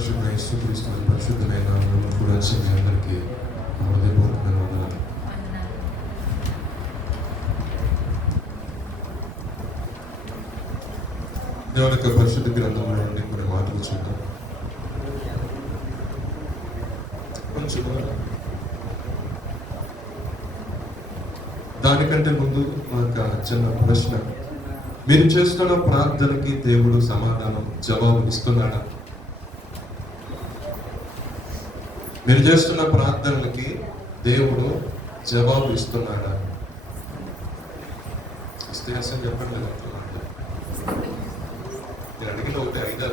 రక్షకుడైన యేసుక్రీస్తు పరిశుద్ధమైన నామములో కూడా మీ అందరికీ హృదయపూర్వకమైన వందనాలు. దేవుని యొక్క పరిశుద్ధ గ్రంథంలో నుండి కొన్ని మాటలు చూద్దాం. కొంచెం దానికంటే ముందు ఒక చిన్న ప్రశ్న. మీరు చేస్తున్న ప్రార్థనకి దేవుడు సమాధానం జవాబు ఇస్తున్నాడా? మీరు చేస్తున్న ప్రార్థనలకి దేవుడు జవాబు ఇస్తున్నాడా? ఇస్తే ఎస్ అని చెప్పండి. నేను అడిగిన ఒకటి 5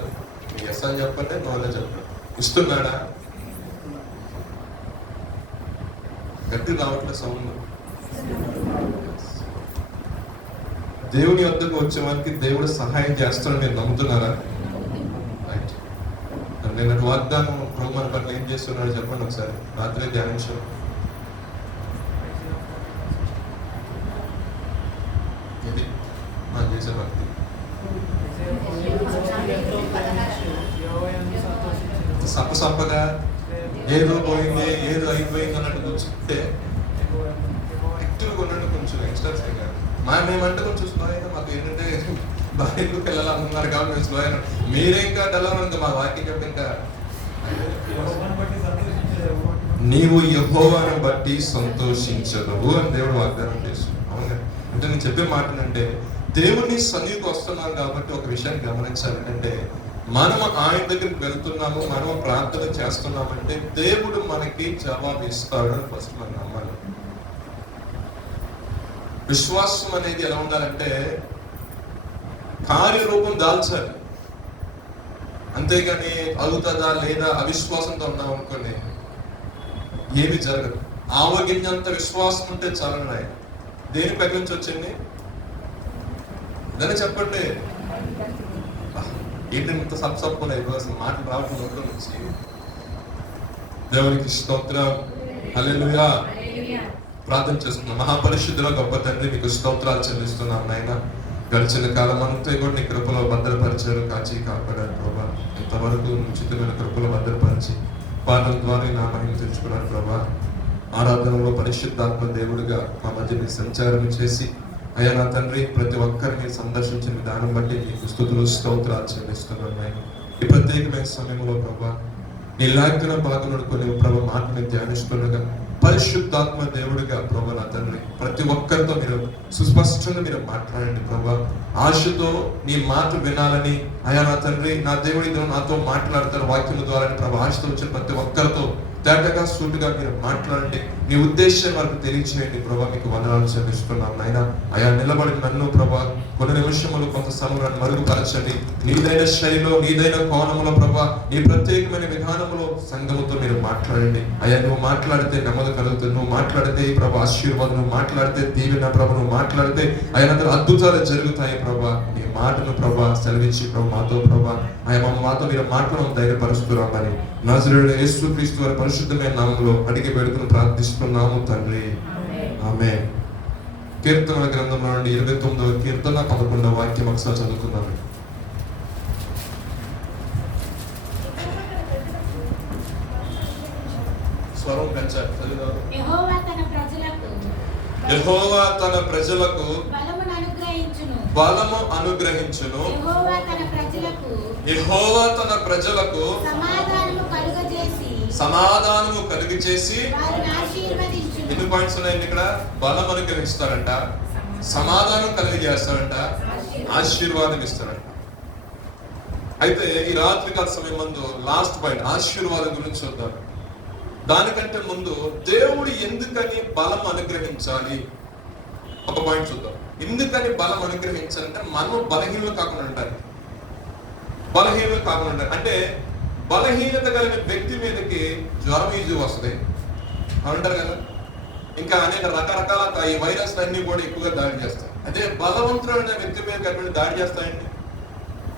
ఎస్ అని చెప్పండి, నో అని చెప్పండి. ఇస్తున్నాడా? గట్టి రావట్లేదు సౌండ్. దేవుని వద్దకు వచ్చే వారికి దేవుడు సహాయం చేస్తాడని మీరు నమ్ముతున్నారా? రైట్. నేను వాగ్దానం ప్రభు మన పట్ల ఏం చేస్తున్నాడో చెప్పండి ఒకసారి. రాత్రి ధ్యానించాం. ఇది మనం చేసే భక్తి. సప్పగా ఏదో పోయింది, ఏదో అయిపోయింది అన్నట్టు కూర్చుంటే యాక్టివ్గా ఉన్నట్టు కొంచెం యంగ్స్టర్స్ కాదు. మేమంటే కొంచెం స్లో అయినా మాకు ఏంటంటే బయటకు వెళ్ళాలనుకున్నారు కాబట్టి మేము స్లో అయినా. మీరే ఇంకా డెలవరంగా మా వాక్యం చెప్పి ఇంకా నీవు యెహోవాను బట్టి సంతోషించదు అని దేవుడు వాగ్దానం చేస్తున్నాడు. అవునా? అంటే నేను చెప్పే మాట అంటే దేవుని సన్నిధికి వస్తున్నాం కాబట్టి ఒక విషయాన్ని గమనించాలి. అంటే మనం ఆయన దగ్గరికి వెళ్తున్నాము, మనం ప్రార్థన చేస్తున్నామంటే దేవుడు మనకి జవాబు ఇస్తాడు అని ఫస్ట్ మనం నమ్మాలి. విశ్వాసం అనేది ఎలా ఉండాలంటే కార్యరూపం దాల్చాలి. అంతేగాని అవుతుందా లేదా అవిశ్వాసంతో ఉన్నాం అనుకోండి ఏమి జరగదు. ఆవగింజంత విశ్వాసం ఉంటే చాలన్నాయి. దేని పై నుంచి వచ్చింది దాన్ని చెప్పండి. ఏంటి ఇంత సప్సప్పున్నాయి అసలు మాటలు రావడం నోట్లో నుంచి. దేవునికి స్తోత్రం, హల్లెలూయా. ప్రార్థన చేస్తున్నాం. మహాపరిశుద్ధుల గొప్ప తండ్రి, మీకు స్తోత్రాలు చెల్లిస్తున్నాం నాయన. గడిచిన కాలం అంతా కూడా నీ కృపలో భద్రపరిచారు, కాచి కాపాడారు ప్రభా. ఇంతవరకు ఉచితమైన కృపలో భద్రపరిచి పాటల ద్వారా నా మహిమ తెచ్చుకున్నారు ప్రభా. ఆరాధనలో పరిశుద్ధాత్మ దేవుడిగా మా మధ్య మీరు సంచారం చేసి అయ్యా నా తండ్రి ప్రతి ఒక్కరిని సందర్శించిన విధానం బట్టి మీకు స్తుతులు స్తోత్రాలు చెల్లిస్తున్నాను నాయన. ఈ ప్రత్యేకమైన సమయంలో ప్రభా నీ లేఖన భాగంలో కొన్ని ప్రభు మాటని ధ్యానిస్తుండగా పరిశుద్ధాత్మ దేవుడిగా ప్రభా నా తండ్రి ప్రతి ఒక్కరితో మీరు సుస్పష్టంగా మీరు మాట్లాడండి ప్రభా. ఆశతో నీ మాట వినాలని అయ్యా నా తండ్రి నా దేవుడితో నాతో మాట్లాడతారు వాక్యం ద్వారా ప్రభా. ఆశతో వచ్చిన ప్రతి ఒక్కరితో తేటగా సూటుగా మీరు మాట్లాడండి. నీ ఉద్దేశం వరకు తెలియచేయండి ప్రభా. మీకు వందనాలు చెల్లిస్తున్నాం నాయన. అయా నిలబడి నన్ను ప్రభా కొన్ని నిమిషములు కొంత సమయాన్ని మరుగుపరచండి. నీదైన శైలిలో నీదైన కోణంలో ప్రభా నీ ప్రత్యేకమైన విధానంలో సంఘముతో మీరు మాట్లాడండి. అయ్యా నువ్వు మాట్లాడితే నెమ్మది కలుగుతుంది, నువ్వు మాట్లాడితే ప్రభా ఆశీర్వాదం, నువ్వు మాట్లాడితే దీవెన ప్రభా, నువ్వు మాట్లాడితే అయ్యా అద్భుతాలు జరుగుతాయి ప్రభా. నీ మాటను ప్రభా సెలవిచ్చి ప్రభా మాతో ప్రభా అయ్యా మాతో మీరు మాటలను ధైర్యపరుస్తున్నామని నజరేయుడైన యేసుక్రీస్తు వారి పరిశుద్ధమైన నామములో అడిగి పెడుకుని ప్రార్థిస్తున్నాము తండ్రి, ఆమేన్. కీర్తనల గ్రంథంలో నుండి 29వ కీర్తన 11వ వాక్యం ఒకసారి చదువుకున్నాము. స్వరం పెంచాలి. యెహోవా తన ప్రజలకు బలము అనుగ్రహించును. యెహోవా తన ప్రజలకు సమాధానము కలుగజేసి ఎన్ని పాయింట్స్ ఉన్నాయండి ఇక్కడ? బలం అనుగ్రహిస్తాడంట, సమాధానం కలిగజేస్తాడంట, ఆశీర్వాదం ఇస్తాడంట. అయితే ఈ రాత్రికాల సమయం ముందు లాస్ట్ పాయింట్ ఆశీర్వాదం గురించి చూద్దాం. దానికంటే ముందు దేవుడు ఎందుకని బలం అనుగ్రహించాలి ఒక పాయింట్ చూద్దాం. ఎందుకని బలం అనుగ్రహించాలంటే మనం బలహీనలు కాకుండా ఉండాలి. బలహీనలు కాకుండా ఉండాలి అంటే బలహీనత కలిగిన వ్యక్తి మీదకి జ్వరం ఈజీ వస్తుంది అంటారు కదా. ఇంకా అనేక రకరకాల ఈ వైరస్ అన్ని కూడా ఎక్కువగా దాడి చేస్తాయి. అదే బలవంతుడైన వ్యక్తి మీద కలిపి దాడి చేస్తాయండి.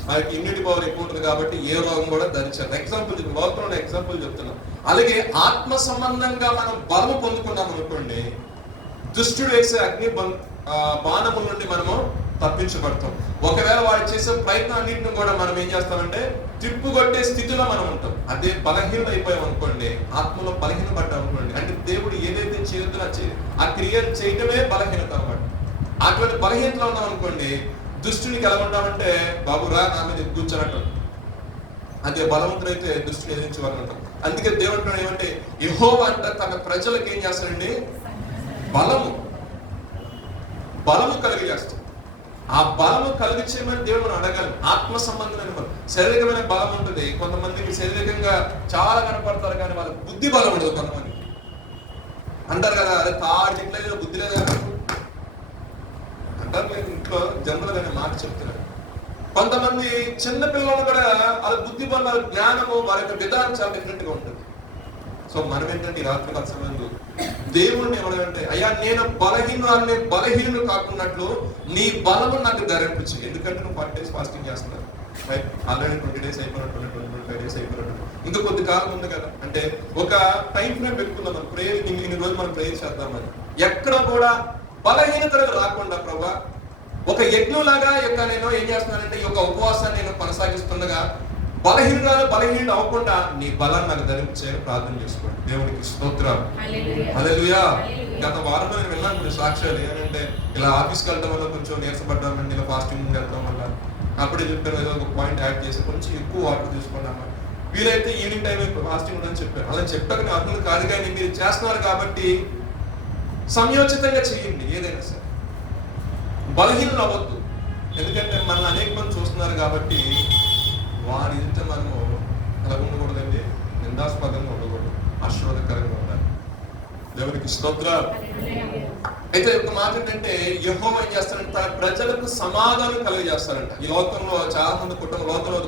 మనకి ఇమ్యూనిటీ పవర్ ఎక్కువ ఉంటుంది కాబట్టి ఏ రోగం కూడా ధరించాలి. ఎగ్జాంపుల్ లోపల ఎగ్జాంపుల్ చెప్తున్నాం. అలాగే ఆత్మ సంబంధంగా మనం బలము పొందుకున్నాం అనుకోండి, దుష్టుడు వేసే అగ్ని బాణముల నుండి మనము తప్పించబడతాం. ఒకవేళ వాడు చేసే ప్రయత్నాన్నింటిని కూడా మనం ఏం చేస్తామంటే తిప్పుకొట్టే స్థితిలో మనం ఉంటాం. అదే బలహీనత అయిపోయాం అనుకోండి, ఆత్మలో బలహీన పడ్డాం అనుకోండి, అంటే దేవుడు ఏదైతే చేయొద్దో ఆ క్రియలు చేయటమే బలహీనత అన్నమాట. అటువంటి బలహీనతలో ఉన్నాం అనుకోండి, దుష్టునికి ఎలా ఉంటామంటే బాబురా నా మీద కూర్చోనట్టు. అదే బలవంతుడైతే దుష్టుని ఎదిరించేవారు అంటాం. అందుకే దేవుడు ఏమంటే యెహోవా అంట తన ప్రజలకు ఏం చేస్తాడండి, బలము కలిగజేస్తాం. ఆ బలము కలిగించేమని దేవుడు మనం అడగాలి. ఆత్మ సంబంధమైన బలం, శారీరకమైన బలం ఉంటుంది. కొంతమందికి శారీరకంగా చాలా కనపడతారు కానీ వాళ్ళకి బుద్ధి బలం ఉండదు. కొంతమంది అంటారు కదా, అదే తాడు చెట్ల బుద్ధి లేదు అంటారు. లేదు ఇంట్లో జనరల్గానే మాట చెప్తున్నారు. కొంతమంది చిన్న పిల్లలు కూడా వాళ్ళ బుద్ధి బలం, వాళ్ళ జ్ఞానము, వారి యొక్క విధానం చాలా డిఫరెంట్ గా ఉంటుంది. సో మనం ఏంటంటే ఈ రాత్రి కాల సమయంలో దేవుడిని ఏమంటే, అయ్యా నేను బలహీనుడు కాకున్నట్లు నీ బలము నాకు ధరించు. ఎందుకంటే నువ్వు 40 days ఫాస్టింగ్ చేస్తున్నారు, ఆల్రెడీ 20 days అయిపోయినట్టు, 25 days అయిపోయినట్టు, ఇంకా కొద్ది కాలం ఉంది కదా. అంటే ఒక టైం ఫ్రేమ్ పెట్టుకుందాం, మనం ప్రేయర్ ఇన్ని రోజులు మనం ప్రేయర్ చేద్దామని. ఎక్కడ కూడా బలహీనతలు రాకుండా ప్రభా ఒక యజ్ఞంలాగా నేను ఏం చేస్తున్నానంటే ఈ యొక్క ఉపవాసాన్ని నేను కొనసాగిస్తుండగా బలహీనుడు అవ్వకుండా నీ బలాన్ని నాకు ధరించేయాలని ప్రార్థన చేసుకోండి. దేవునికి స్తోత్రం, హల్లెలూయా. గత వారంలో నేను విన్నాను కొన్ని సాక్ష్యాలు. ఏంటంటే ఇలా ఆఫీస్కి వెళ్ళడం వల్ల కొంచెం నీరసపడ్డామండి, ఇలా ఫాస్టింగ్ వెళ్తాం వల్ల. అప్పుడే చెప్పాను, ఏదో ఒక పాయింట్ యాడ్ చేసి కొంచెం ఎక్కువ వాటర్ తీసుకున్నాము, వీలైతే ఈవినింగ్ టైం ఫాస్టింగ్ ఉండని చెప్పాను. అలా చెప్పాక నేను అర్థం కాదు, కానీ మీరు చేస్తున్నారు కాబట్టి సంయోచితంగా చేయండి. ఏదైనా సరే బలహీనలు అవ్వద్దు. ఎందుకంటే మన అనేక మంది చూస్తున్నారు కాబట్టి వారి ఎదుట మనము అలా ఉండకూడదండి, నిందాస్పదంగా ఉండకూడదు, ఆశీర్వాదకరంగా ఉండాలి. దేవునికి స్తోత్రం. అయితే ఒక మాట ఏంటంటే యెహోవా ఏం చేస్తారంటే తన ప్రజలకు సమాధానం కలిగజేస్తారంట. ఈ లోకంలో చాలా మంది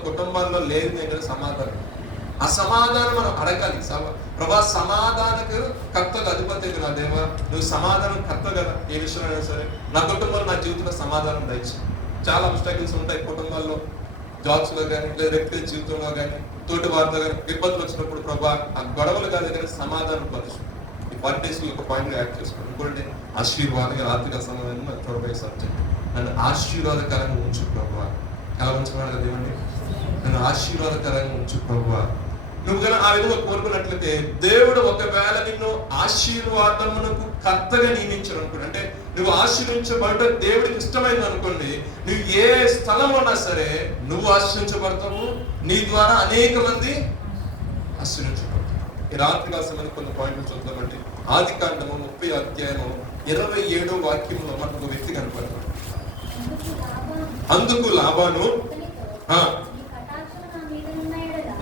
కుటుంబాల్లో లేదు ఏంటంటే సమాధానం. ఆ సమాధానం మనం అడగాలి. ప్రభా సమాధానకు కర్తకు అధిపతి నా దేవా, నువ్వు సమాధానం కర్త కదా. ఏ విషయంలో అయినా సరే నా కుటుంబంలో నా జీవితంలో సమాధానం దయచు. చాలా అబ్స్టాకిల్స్ ఉంటాయి కుటుంబాల్లో, జాబ్స్ లో కానీ లేదా వ్యక్తిగత జీవితంలో కానీ తోటి వారితో కానీ ఇబ్బందులు వచ్చినప్పుడు ప్రభా ఆ గొడవలు కాదు కానీ సమాధానం పరచు. ఈ 40 days ఒక పాయింట్ యాడ్ చేసుకోండి. ఇంకోటి ఆశీర్వాదంగా ఆర్థిక సమాధానం చూడబోయే సబ్జెక్ట్. నన్ను ఆశీర్వాదకరంగా ఉంచు ప్రభా. ఎలా ఉంచమని కదా ఏమండి, నన్ను ఆశీర్వాదకరంగా ఉంచు ప్రభా. నువ్వు కానీ ఆ విధంగా కోరుకున్నట్లయితే దేవుడు ఒకవేళ నిన్ను ఆశీర్వాదమునకు కర్తగా నియమించను అనుకోండి, అంటే నువ్వు ఆశీర్వించబడ్డ దేవుడికి ఇష్టమైంది అనుకోండి, నువ్వు ఏ స్థలంలో ఉన్నా సరే నువ్వు ఆశీర్వించబడతావు, నీ ద్వారా అనేక మంది ఆశీర్వించబడతారు. ఈ రాత్రి కాలం కొన్ని పాయింట్లు చూద్దామండి. ఆదికాండము 30వ అధ్యాయము 27వ వాక్యంలో మనకు ఒక వ్యక్తి కనపడతాడు. అందుకు లాబాను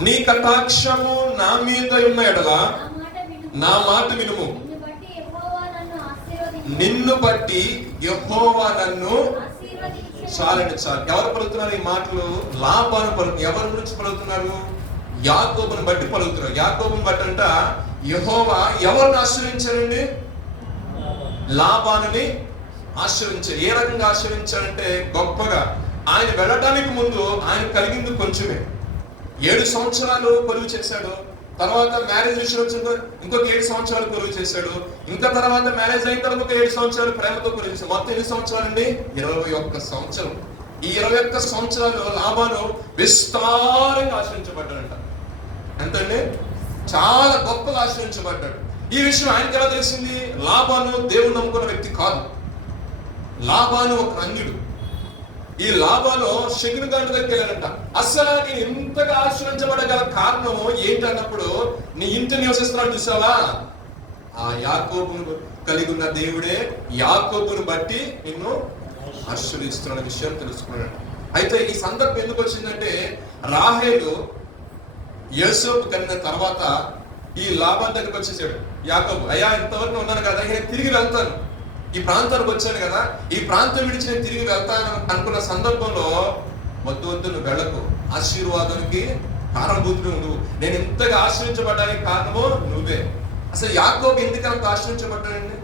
నీ కటాక్షము నా మీద ఉన్న ఎడల నా మాట వినుము, నిన్ను బట్టి యెహోవా నన్ను చాలండి చాలు. ఎవరు పలుకుతున్నారు ఈ మాటలు? లాబాను పలుకు. ఎవరి గురించి పలుకుతున్నారు? యాకోబుని బట్టి పలుకుతున్నారు. యాకోబుని బట్టి అంట యెహోవా ఎవరిని ఆశ్రయించారండి? లాబానుని ఆశ్రయించారు. ఏ రకంగా ఆశ్రయించారంటే గొప్పగా. ఆయన వెళ్ళడానికి ముందు ఆయన కలిగింది కొంచెమే. 7 సంవత్సరాలు కొలువు చేశాడు. తర్వాత మ్యారేజ్ విషయం వచ్చిందో ఇంకొక 7 సంవత్సరాలు కొలువు చేశాడు. ఇంకా తర్వాత మ్యారేజ్ అయిన తర్వాత ఒక 7 సంవత్సరాలు ప్రేమతో కొలువు చేశాడు. మొత్తం ఎన్ని సంవత్సరాలు అండి? 21 సంవత్సరం. ఈ 21 సంవత్సరాలు లాబాను విస్తారంగా ఆశ్రయించబడ్డాడంట. ఎంతండి? చాలా గొప్పగా ఆశ్రయించబడ్డాడు. ఈ విషయం ఆయనకి ఎలా తెలిసింది? లాబాను దేవుడు నమ్ముకున్న వ్యక్తి కాదు. లాబాను ఒక అన్యుడు. ఈ లాబాను శకుని గారి దగ్గరికి వెళ్ళాడంట. అసలు నేను ఇంతగా ఆశ్రయించబడగల కారణము ఏంటన్నప్పుడు, నీ ఇంటి నివసిస్తున్నాడు చూసావా, ఆ యాకోబును కలిగి ఉన్న దేవుడే యాకోబును బట్టి నిన్ను ఆశ్రయిస్తున్న విషయం తెలుసుకున్నాడు. అయితే ఈ సందర్భం ఎందుకు వచ్చిందంటే, రాహేలు యోసేపు కనిన తర్వాత ఈ లాబాను దగ్గరికి వచ్చేసాడు యాకోబు. అయ్యా ఇంతవరకు ఉన్నాను కదా, నేను తిరిగి వెళ్తాను, ఈ ప్రాంతానికి వచ్చాను కదా, ఈ ప్రాంతం విడిచి నేను తిరిగి వెళ్తాను అనుకున్న సందర్భంలో, వద్దు నువ్వు వెళ్ళకు, ఆశీర్వాదానికి కారణభూతుడు నువ్వు, నేను ఇంతగా ఆశ్రయించబడ్డానికి కారణము నువ్వే. అసలు యాకోబు ఎందుకంత ఆశ్రయించబడ్డాడండి?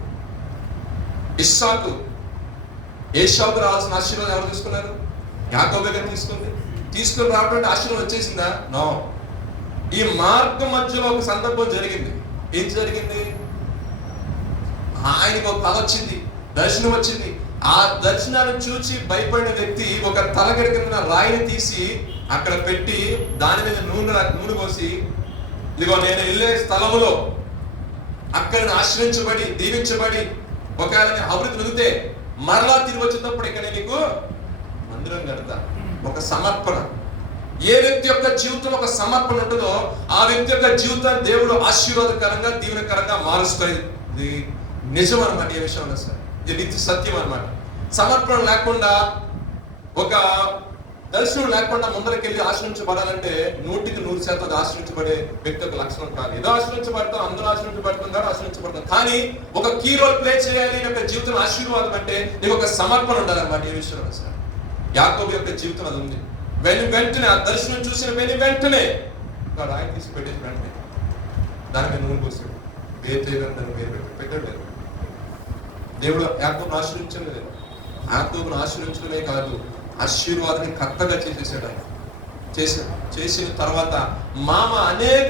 ఇస్సాకు ఏశావుకు రావాల్సిన ఆశీర్వాదం ఎవరు తీసుకున్నారు? యాకోబే గారు తీసుకుని రావడం ఆశీర్వాదం వచ్చేసిందా? నో. ఈ మార్గం మధ్యలో ఒక సందర్భం జరిగింది. ఏం జరిగింది? ఆయనకు ఒక కళ వచ్చింది, దర్శనం వచ్చింది. ఆ దర్శనాన్ని చూచి భయపడిన వ్యక్తి ఒక తలగడ కింద రాయిని తీసి అక్కడ పెట్టి దాని మీద నూనె పోసి, ఇదిగో నేను వెళ్ళే స్థలములో అక్కడ ఆశ్రయించబడి దీవించబడి ఒకవేళ అభివృద్ధి నిలిగితే మరలా తిరిగి వచ్చేటప్పుడు ఇక్కడ నీకు మందిరం కడతా. ఒక సమర్పణ. ఏ వ్యక్తి యొక్క జీవితం ఒక సమర్పణ ఉంటుందో ఆ వ్యక్తి యొక్క జీవితాన్ని దేవుడు ఆశీర్వాదకరంగా దీవెనకరంగా మారుస్తుంది. ఇది నిజం అనమాట. ఏ విషయంలో సార్ ఇది నిత్య సత్యం అనమాట. సమర్పణ లేకుండా, ఒక దర్శనం లేకుండా ముందరకెళ్ళి ఆశ్రయించబడాలంటే 100% ఆశ్రయించబడే వ్యక్తి ఒక లక్షణం కాదు. ఏదో ఆశ్రయించబడతాం, అందరూ ఆశ్రయించబడతాం, కానీ ఒక కీ రోల్ ప్లే చేయాలి యొక్క జీవితం ఆశీర్వాదం అంటే నీకు ఒక సమర్పణ ఉండాలన్నమాట. ఏ విషయంలో సార్ యాకోబు యొక్క జీవితం అది ఉంది. వెంటనే ఆ దర్శనం చూసిన వెంటనే వాడు ఆయన తీసి పెట్టేసి వెంటనే దాని మీద నూనె పోసాడు. దాన్ని వేరు పెట్టాడు. దేవుడు యాకోబును ఆశ్రయించలేదు. యాకోబును ఆశ్రయించడమే కాదు, ఆశీర్వాదాన్ని కర్తగా చేసేసాడు. ఆయన చేసిన తర్వాత మామ అనేక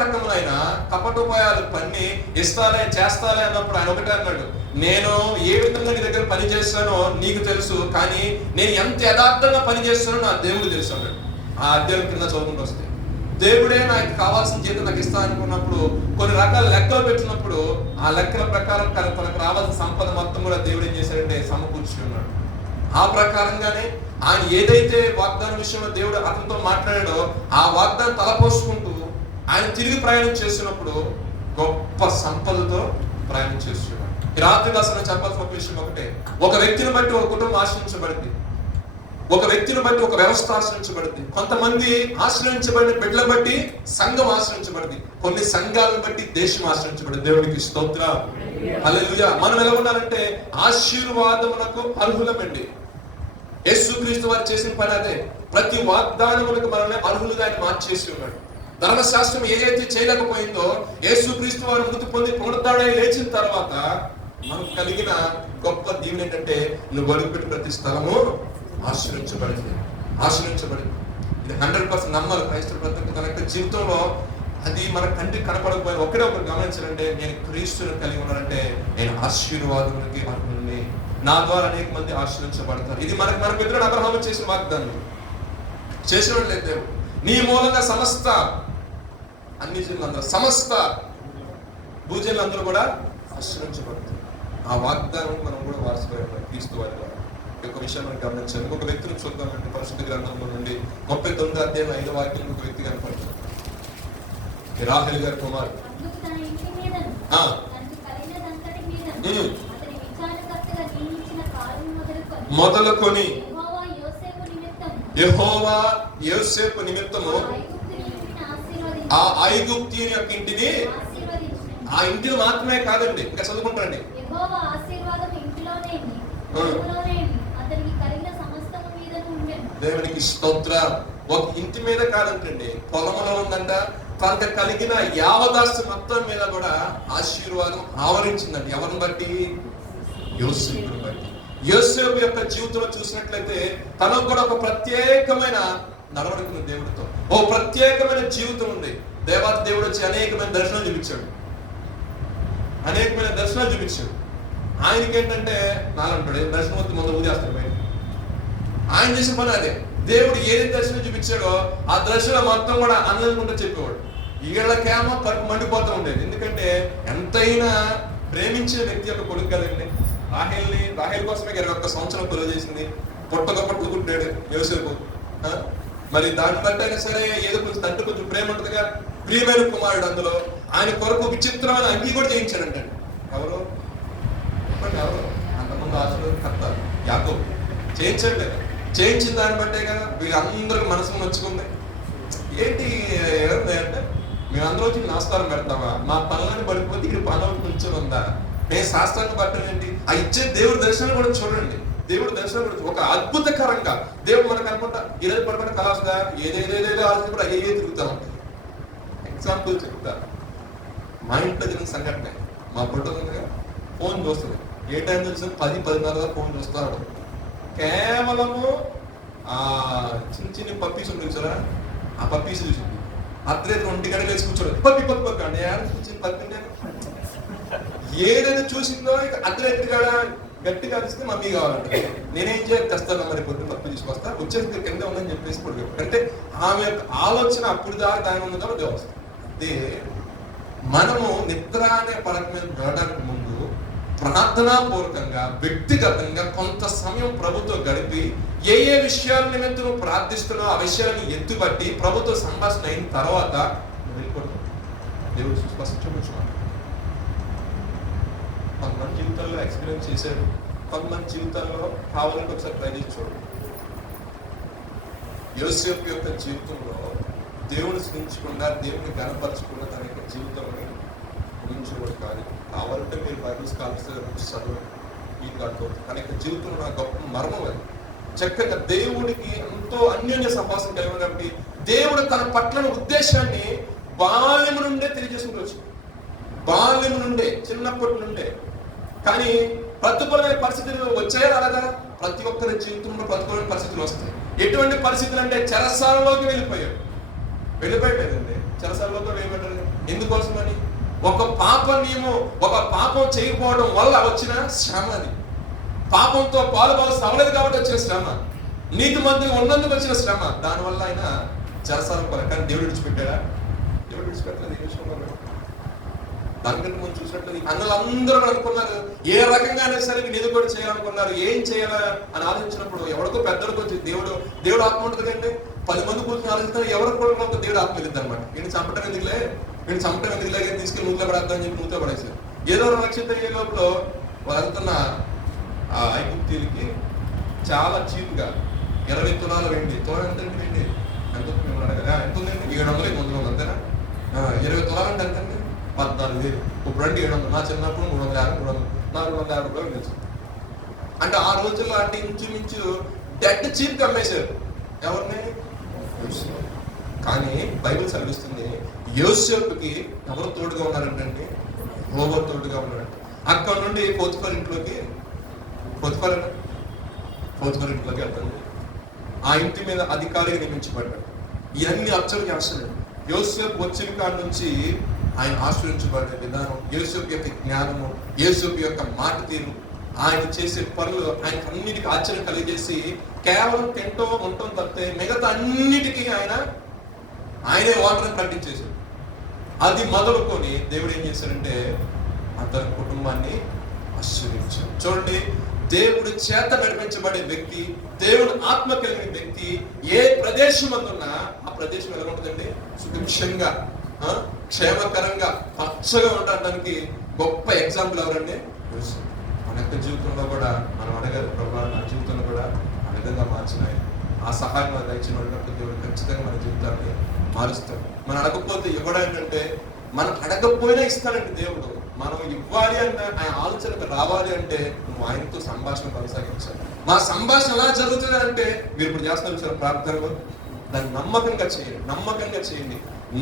రకములైన కపటోపాయాలు పన్ని ఇస్తాలే చేస్తాలే అన్నప్పుడు ఆయన ఒకటే అన్నాడు, నేను ఏ విధంగా నీ దగ్గర పని చేస్తానో నీకు తెలుసు, కానీ నేను ఎంత యథార్థంగా పని చేస్తానో నా దేవుడు తెలుసు అన్నాడు. ఆ అధ్యాయం కింద చదువుకుంటూ వస్తే దేవుడే నాకు కావాల్సిన జీతం నాకు ఇస్తా అనుకున్నప్పుడు కొన్ని రకాల లెక్కలు పెట్టినప్పుడు ఆ లెక్కల ప్రకారం తనకు రావాల్సిన సంపద మొత్తం కూడా దేవుడు ఏం చేశాడంటే సమకూర్చున్నాడు. ఆ ప్రకారంగానే ఆయన ఏదైతే వాగ్దానం విషయంలో దేవుడు అతనితో మాట్లాడాడో ఆ వాగ్దానం తలపోసుకుంటూ ఆయన తిరిగి ప్రయాణం చేస్తున్నప్పుడు గొప్ప సంపదతో ప్రయాణం చేస్తున్నాడు. ఈ రాత్రి అసలు చెప్పాల్సిన ఒక విషయం ఒకటే, ఒక వ్యక్తిని బట్టి ఒక కుటుంబం ఆశ్రయించబడింది, ఒక వ్యక్తిని బట్టి ఒక వ్యవస్థ ఆశ్రయించబడింది, కొంతమంది ఆశ్రయించబడిన బిడ్డలను బట్టి సంఘం ఆశ్రయించబడింది, కొన్ని సంఘాలను బట్టి దేశం ఆశ్రయించబడింది. దేవునికి స్తోత్రం, హల్లెలూయా. మనం ఎలా ఉండాలంటే ఆశీర్వాదమునకు అర్హులమండి. యేసుక్రీస్తు వారు చేసిన పని అదే. ప్రతి వాగ్దానములకు మనల్ని అర్హులుగా ఆయన మార్చేసి ఉన్నాడు. ధర్మశాస్త్రం ఏదైతే చేయలేకపోయిందో యేసుక్రీస్తు వారు మృతి పొంది పునరుద్ధరణై లేచిన తర్వాత మనకు కలిగిన గొప్ప దీవెన ఏంటంటే నువ్వు అడుగుపెట్టి ప్రతి స్థలము ఆశ్రయించబడింది. ఇది 100% నమ్మాలి క్రైస్తవ ప్రతి తన యొక్క జీవితంలో. అది మన కంటికి కనపడకపోయినా ఒకరు గమనించాలంటే నేను క్రీస్తుని కలిగి ఉన్నానంటే నేను ఆశీర్వాదములకి అర్హుడిని, నా ద్వారా అనేక మంది ఆశ్రయించబడతారు. ఇది మన పితరుడు అబ్రహాము చేసిన వాగ్దానం. చేసిన లేదు, నీ మూలంగా సమస్త అన్ని జనులందరూ సమస్త భూజనులందరూ కూడా ఆశ్రయించబడతారు. ఆ వాగ్దానం మనం కూడా వారసుపోయాం క్రీస్తు వారి ద్వారా. ఒక విషయం మనం గమనించాలి. ఒక వ్యక్తిని చూద్దామంటే పరిశుద్ధ గ్రంథంలో నుండి 39వ అధ్యాయం 5వ వాక్యం ఒక వ్యక్తి కనపడుతుంది. రాహేల్ గారి కుమారుడు మొదలుకొని యెహోవా యోసేపు నిమిత్తము ఆ ఐగుప్తీయుని యొక్క ఇంటిని, ఆ ఇంటిని మాత్రమే కాదండి, ఇంకా చదువుకుంటారండి, దేవునికి స్తోత్రం. ఒక ఇంటి మీద కాదంటండి, పొలంలో ఉందంట, తనకు కలిగిన యావదాస్తి మొత్తం మీద కూడా ఆశీర్వాదం ఆవరించిందండి. ఎవరిని బట్టి? యోసేపుని బట్టి. యోసేపు యొక్క జీవితంలో చూసినట్లయితే తనకు కూడా ఒక ప్రత్యేకమైన నడవడిక దేవుడితో, ఓ ప్రత్యేకమైన జీవితం ఉంది. దేవుడు వచ్చి అనేకమైన దర్శనాలు చూపించాడు. ఆయనకి ఏంటంటే నాలంటాడు దర్శనం వద్దు ముందు ఊదేస్తాడు బయట. ఆయన చేసిన పని అదే. దేవుడు ఏది దర్శనం చూపించాడో ఆ దర్శనం మొత్తం కూడా అన్నకుంటూ చెప్పేవాడు. వీళ్ళకేమో కడుపు మండిపోతూ ఉండేది. ఎందుకంటే ఎంతైనా ప్రేమించిన వ్యక్తి యొక్క కొడుకు కదండి. రాహేల్ కోసమే 21 సంవత్సరం కొలువ చేసింది. పుట్టుకుంటాడు యోసేపు. మరి దాన్ని బట్టి అయినా సరే ఏదో కొంచెం ప్రేమ ఉంటుందిగా. ప్రియమైన కుమారుడు, అందులో ఆయన కొరకు విచిత్రమైన అంగీ కూడా చేయించాడంటే ఎవరు అంతమంది ఆశీర్వాదకర్త యాకోబు చేయించాడు కదా. చేయించిన దాన్ని బట్టే కదా వీళ్ళందరికీ మనసు నొచ్చుకుంది. ఏంటి అంటే మేమందరూ వచ్చి నమస్కారం పెడతామా? మా పనులను పడిపోతే ఇక్కడ పనులు కొంచెం ఉందా? మేము శాస్త్రాన్ని పట్టనండి. ఆ ఇచ్చే దేవుడి దర్శనం కూడా చూడండి. దేవుడు దర్శనం కూడా ఒక అద్భుతకరంగా దేవుడు మనకు అనుకుంటా ఈరోజు పడుకుంటే కలాసుగా ఏదేదేదో ఆలోచన కూడా అయ్యే తిరుగుతాం. ఎగ్జాంపుల్ చెప్తా. మా ఇంట్లో జరిగిన సంఘటన. మా పుట్టిన ఫోన్ చూస్తుంది. ఏ టైం చూసిన 10-10:30 ఫోన్ చూస్తాడు. కేవలము ఆ చిన్న పప్పీస్ ఉంటుంది చూరా, ఆ పప్పీస్ చూసింది. అర్ధరాత్రి 1 గంటలు వేసి కూర్చోడు. పప్పి అంటే కూర్చుని పప్పి ఏదైనా చూసిందో ఇక అర్ధరాత్రి కాడ గట్టిగా అరిస్తే మమ్మీ కావాలంట. నేనేం చేయాలి, తెస్తాను మరి పొద్దున్న తప్పు తీసుకొస్తా, వచ్చేసి కింద ఉందని చెప్పేసి పడుకో. అంటే ఆమె యొక్క ఆలోచన అప్పుడు దాకా దాని ఉంది కాబట్టి వస్తుంది. అదే మనము నిద్ర అనే పడక మీద వెళ్ళడానికి ముందు ప్రార్థనాపూర్వకంగా వ్యక్తిగతంగా కొంత సమయం ప్రభుతో గడిపి ఏ ఏ విషయాల నిమిత్తం ప్రార్థిస్తున్నావు ఆ విషయాన్ని ఎత్తుపట్టి ప్రభుత్వ సంభాషణ అయిన తర్వాత వెళ్ళిపోతాం. దేవుడు స్పష్టపరచుకున్నాడు. కొంతమంది జీవితాల్లో ఎక్స్పీరియన్స్ చేశాడు, కొంతమంది జీవితాల్లో కావాలంటే ఒకసారి ట్రై చేసి చూడండి. యోసేపు యొక్క జీవితంలో దేవుని స్మరించకుండా, దేవుని గణపరచకుండా తన యొక్క జీవితాన్ని ఊహించకూడదు. కానీ కావాలంటే మీరు బైబిల్ స్కాలర్స్ చదవండి, ఈ దాంట్లో తన యొక్క జీవితంలో నా గొప్ప మర్మం అది. చక్కగా దేవుడికి ఎంతో అన్యోన్య సంభాషణ కలిగి కాబట్టి దేవుడు తన పట్ల ఉద్దేశాన్ని బాల్యం నుండే తెలియజేసుకుంటూ, బాల్యం నుండే, చిన్నప్పటి నుండే. కానీ ప్రతికూలమైన పరిస్థితులు వచ్చాయా రాలేదా? ప్రతి ఒక్కరి జీవితంలో ప్రతికూలమైన పరిస్థితులు వస్తాయి. ఎటువంటి పరిస్థితులు అంటే చెరసాలలోకి వెళ్ళిపోయలేదండి. చెరసాలలోకి వెళ్ళిపోయారు. ఎందుకోసమని? ఒక పాపం చేయకపోవడం వల్ల వచ్చిన శ్రమ. అది పాపంతో పాలుబాలు సవలేదు కాబట్టి వచ్చిన శ్రమ, నీతిమంతులు ఉన్నందుకు వచ్చిన శ్రమ. దానివల్ల ఆయన చెరసాలకు పోలే. కానీ దేవుడు విడిచిపెట్టాడా? దేవుడు విడిచిపెట్టలేదు. ఈ విషయంలో దానికంటే ముందు చూసినట్టు అన్నలందరూ అనుకున్నారు ఏ రకంగా సరే నేను కూడా చేయాలనుకున్నారు. ఏం చేయాలా అని ఆలోచించినప్పుడు ఎవరికో పెద్దలకు వచ్చి దేవుడు ఆత్మ ఉంటుంది కంటే 10 మంది కూర్చొని ఆలోచిస్తారు. ఎవరికి కూడా ఒక దేవుడు ఆత్మ వెళ్ళిద్ది అనమాట. వీడిని చంపటం ఎందుకులే కానీ తీసుకెళ్ళి నూతలో పడేద్దాం అని చెప్పి నూతలో పడేసారు. ఏదో నక్షత్రం అయ్యే లోపల వెళ్తున్న ఆ ఐగుప్తీయులకి చాలా చీప్గా 20 తులాల వెండి. తులం ఎంత వెండి? ఎంత మిమ్మల్ని అడగా? ఎంత ఉందండి? 700 800 అంతేనా? 20 తులాలు అంటే ఎంతండి? 14,000. ఇప్పుడు అంటే 700. నా చిన్నప్పుడు 350 450 రూపాయలు తెలుసు. అంటే ఆ రోజుల్లో అంటే ఇంచుమించు డెడ్ చీప్ అమ్మేశారు. ఎవరిని? కానీ బైబిల్ సెలవిస్తుంది యోసేపుకి ఎవరు తోడుగా ఉన్నారంటే యెహోవా తోడుగా ఉన్నారంట. అక్కడ నుండి పోతిఫర్ ఇంట్లోకి వెళ్తాడు. ఆ ఇంటి మీద అధికారిగా నియమించబడ్డాడు. ఇవన్నీ అచ్చరికి అవసరం. యోసేపు వచ్చిన కాడ నుంచి ఆయన ఆశ్రయించబడే విధానం, యోసేపు యొక్క జ్ఞానము, యోసేపు యొక్క మాట తీరు, ఆయన చేసే పనులు ఆయనకు అన్నిటికీ ఆశ్చర్యం కలిగేసి కేవలం తింటూ ఉండటం తప్పితే మిగతా అన్నిటికీ ఆయనే వాటర్ని ప్రకటించేశాడు. అది మొదలుకొని దేవుడు ఏం చేశాడంటే అతని కుటుంబాన్ని ఆశీర్వదించాడు. చూడండి, దేవుడి చేత నడిపించబడే వ్యక్తి, దేవుడు ఆత్మ కలిగిన వ్యక్తి ఏ ప్రదేశం అందున్నా ఆ ప్రదేశం ఎలా ఉంటుందండి? సుభిక్షంగా, క్షేమకరంగా, పచ్చగా ఉండడానికి గొప్ప ఎగ్జాంపుల్ ఎవరండి? మన యొక్క జీవితంలో కూడా మనం అడగాలి, ప్రభావం నా జీవితంలో కూడా ఆ విధంగా మార్చినాయి. ఆ సహాయం మనం దయచినప్పుడు దేవుడు ఖచ్చితంగా మన జీవితాన్ని మారుస్తాడు. మనం అడగకపోతే ఇవ్వడానికంటే మనం అడగకపోయినా ఇస్తాడండి దేవుడు. మనం ఇవ్వాలి అంటే ఆయన ఆలోచనకు రావాలి అంటే నువ్వు ఆయనతో సంభాషణ కొనసాగించాలి. మా సంభాషణ ఎలా జరుగుతుంది అంటే మీరు ఇప్పుడు చేస్తున్న ప్రార్థనలో దాన్ని నమ్మకంగా చేయండి.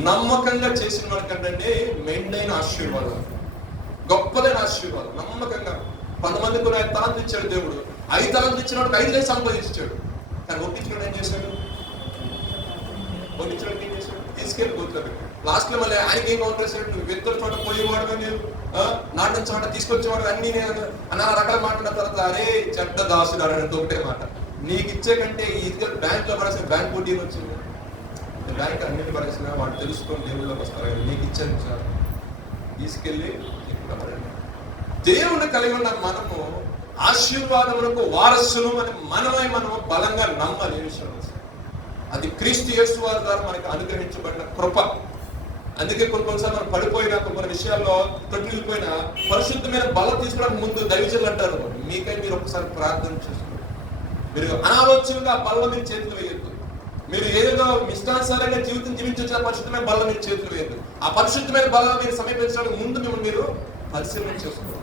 నమ్మకంగా చేసిన వాళ్ళకంటే మెండైన ఆశీర్వాదం, గొప్పదైన ఆశీర్వాదం. నమ్మకంగా 10 మందికి 5 తలాంతులు ఇచ్చాడు దేవుడు. 5 తలాంతులు ఇచ్చిన వాడికి 5 సంపాదించాడు. కానీ ఒప్పించుకోవడం ఏం చేశాడు? తీసుకెళ్ళి గోతులో పెట్టాడు. లాస్ట్ లో మళ్ళీ ఆయనకి ఏం కౌంటరేసాడు? నువ్వు విత్తల చోట పోయేవాడు, నేను నాటిన చోట తీసుకొచ్చేవాడు, అన్ని నేను అన్న రకాల మాట్లాడిన తర్వాత అరే చెడ్డ దాసుడు అనేది ఒకటే మాట. నీకు ఇచ్చే కంటే ఇది బ్యాంక్ లో పడేసిన బ్యాంక్ పోటీ వచ్చింది. బ్యాంక్ అన్నింటి పడేసిన వాడు తెలుసుకొని దేవుళ్ళకి వస్తారు. నీకు ఇచ్చాను సార్, తీసుకెళ్ళి దేవుణ్ణి కలిగి ఉన్న మనము ఆశీర్వాదములకు వారసులు అని మనము బలంగా నమ్మాలి. ఏ విషయం అది క్రీస్తు యేసు వారి ద్వారా మనకు అనుగ్రహించబడిన కృప. అందుకే కొన్నిసార్లు మనం పడిపోయినా, కొన్ని విషయాల్లో తొట్టిపోయినా పరిశుద్ధమైన బలం తీసుకోవడానికి ముందు దైవజనులు అంటారు, మీకై మీరు ఒకసారి ప్రార్థన చేసుకోండి. మీరు అనాలోచనగా ఆ బలం మీరు చేతులు వేయద్దు. మీరు ఏదో ఇష్టానుసారంగా జీవితం జీవించొచ్చిన పరిశుద్ధమైన బలం మీరు చేతులు వేయద్దు. ఆ పరిశుద్ధమైన బలం మీరు సమీపించడానికి ముందు మిమ్మల్ని మీరు పరిశీలన చేసుకోండి.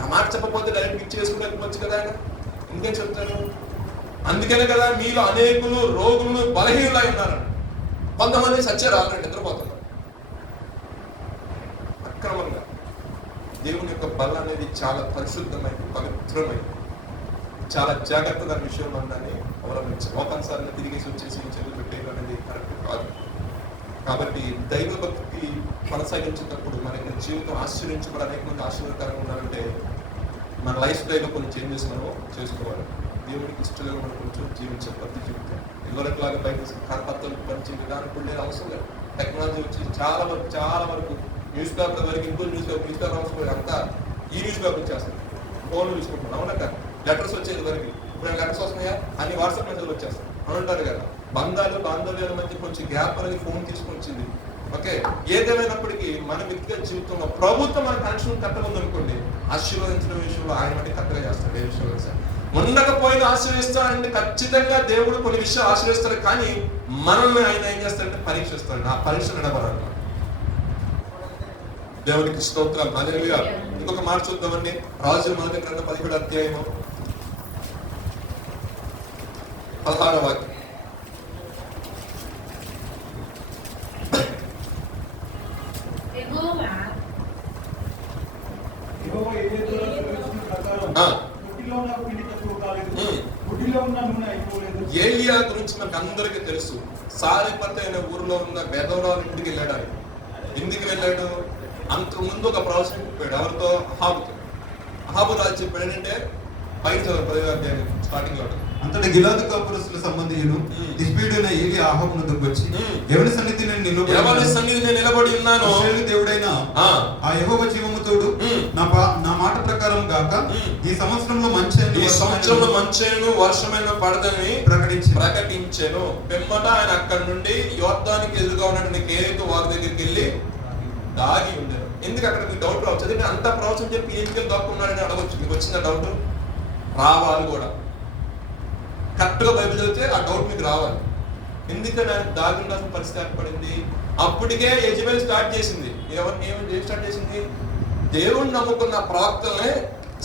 ఆ మాట చెప్పకపోతే డైరెక్ట్ పిక్ చేసుకుని వెళ్ళిపోవచ్చు కదా ఆయన. ఇంకేం చెప్తారు? అందుకనే కదా మీలో అనేకులు రోగులు బలహీనులై ఉన్నారు. కొంతమంది సత్యాలు ఆల్రెడీ నిద్రపోతున్నారు. అక్రమంగా దేవుని యొక్క బలం అనేది చాలా పరిశుద్ధమైన, పవిత్రమైన, చాలా జాగ్రత్తగా విషయంలో ఉందని అవలంబించారు. లోకానుసారంగా తిరిగేసి వచ్చేసి చెరువు పెట్టేది అనేది కరెక్ట్ కాదు. కాబట్టి దైవ భక్తి కొనసాగించేటప్పుడు మన జీవితం ఆశ్చర్యించబడి అనేక మంది ఆశీర్వాదకరంగా ఉన్నారంటే మన లైఫ్ స్టైల్లో కొన్ని చేంజెస్ మనం చేసుకోవాలి. దేవుడికి ఇష్టంగా మనం కొంచెం జీవించాలి. ప్రతి జీవితం ఇదివరకులాగా బయట కరపత్రాలు పంచి విధానం కూడా లేదు, అవసరం లేదు. టెక్నాలజీ వచ్చి చాలా వరకు న్యూస్ పేపర్ వరకు ఇంకో న్యూస్ పేపర్ అవసరం లేదు. అంతా ఈ న్యూస్ పేపర్ వచ్చేస్తాయి, ఫోన్లు చూసుకుంటున్నాం. అవునా కదా? లెటర్స్ వచ్చేది వరకు ఇప్పుడు లెటర్స్ వస్తున్నాయా, అన్ని వాట్సాప్ మెసేజ్ వచ్చేస్తాయి అని అంటారు కదా. బాంధవ్యాల మధ్య కొంచెం గ్యాప్ అనేది ఫోన్ తీసుకొని వచ్చింది. ఓకే, ఏదేమైనప్పటికీ మన వ్యక్తిగత జీవితంలో ప్రభుత్వం మన కనెక్షన్ కరెక్ట్గా ఉందనుకోండి, ఆశీర్వదించడం విషయంలో ఆయన బట్టి కరెక్ట్గా చేస్తాడు. ఏ విషయంలో సార్ ఉండకపోయినా ఆశీర్వదిస్తాడంటే ఖచ్చితంగా దేవుడు కొన్ని విషయాలు ఆశీర్వదిస్తాడు, కానీ మనల్ని ఆయన ఏం చేస్తాడంటే పరీక్షిస్తాడు. ఆ పరీక్ష నిలబడాలి. దేవునికి స్తోత్రం. హల్లెలూయా. ఇంకొక మాట చూద్దామండి. రాజుల మొదటి గ్రంథం 17వ అధ్యాయము 16వ వాక్యం. ఏలియా గురించి మనకు అందరికీ తెలుసు. సారిపత్ అయిన ఊరిలో ఉన్న బెదవరాలు ఇంటికి వెళ్ళాడు. ఆయన ఎందుకు వెళ్ళాడు? అంత ముందు ఒక ప్రవచనం చెప్పాడు. ఎవరితో? అహాబు రాజు చెప్పాడు ఏంటంటే, పైన స్టార్టింగ్ లో అంతటి గిలాదు కాపురస్తుల సంబంధియుడు తిష్బీయుడైన ఏలీ అహాబు వద్దకు వచ్చి, ఎవరి సన్నిధి నేను నిలబడి ఉన్నాను, దేవుడైన ఆ యెహోవా జీవము తోడు నా మాట ప్రకారం గాక ఈ సంవత్సరంలో మంచైనను వర్షమైన పడదని ప్రకటించాను. పిమ్మట ఆయన అక్కడి నుండి యోర్దానికి ఎదురుగా ఉన్నటువంటి కేరేతు వారి దగ్గరికి వెళ్ళి దాగి ఉండారు. ఎందుకు అక్కడ మీకు డౌట్ రావచ్చు, అదే అంత ప్రవచనం చెప్పి ఎందుకు దాక్కున్నాడని అడగవచ్చు. మీకు వచ్చిన డౌట్ రావాలి కూడా. కరెక్ట్గా బైబిల్ చదివితే ఆ డౌట్ మీకు రావాలి. ఎందుకని ఆయన దాగి ఉండాల్సిన పరిస్థితి ఏర్పడింది? అప్పటికే యెజబెల్ స్టార్ట్ చేసింది. ఏం స్టార్ట్ చేసింది? దేవుణ్ణి నమ్ముకున్న ప్రవక్తల్ని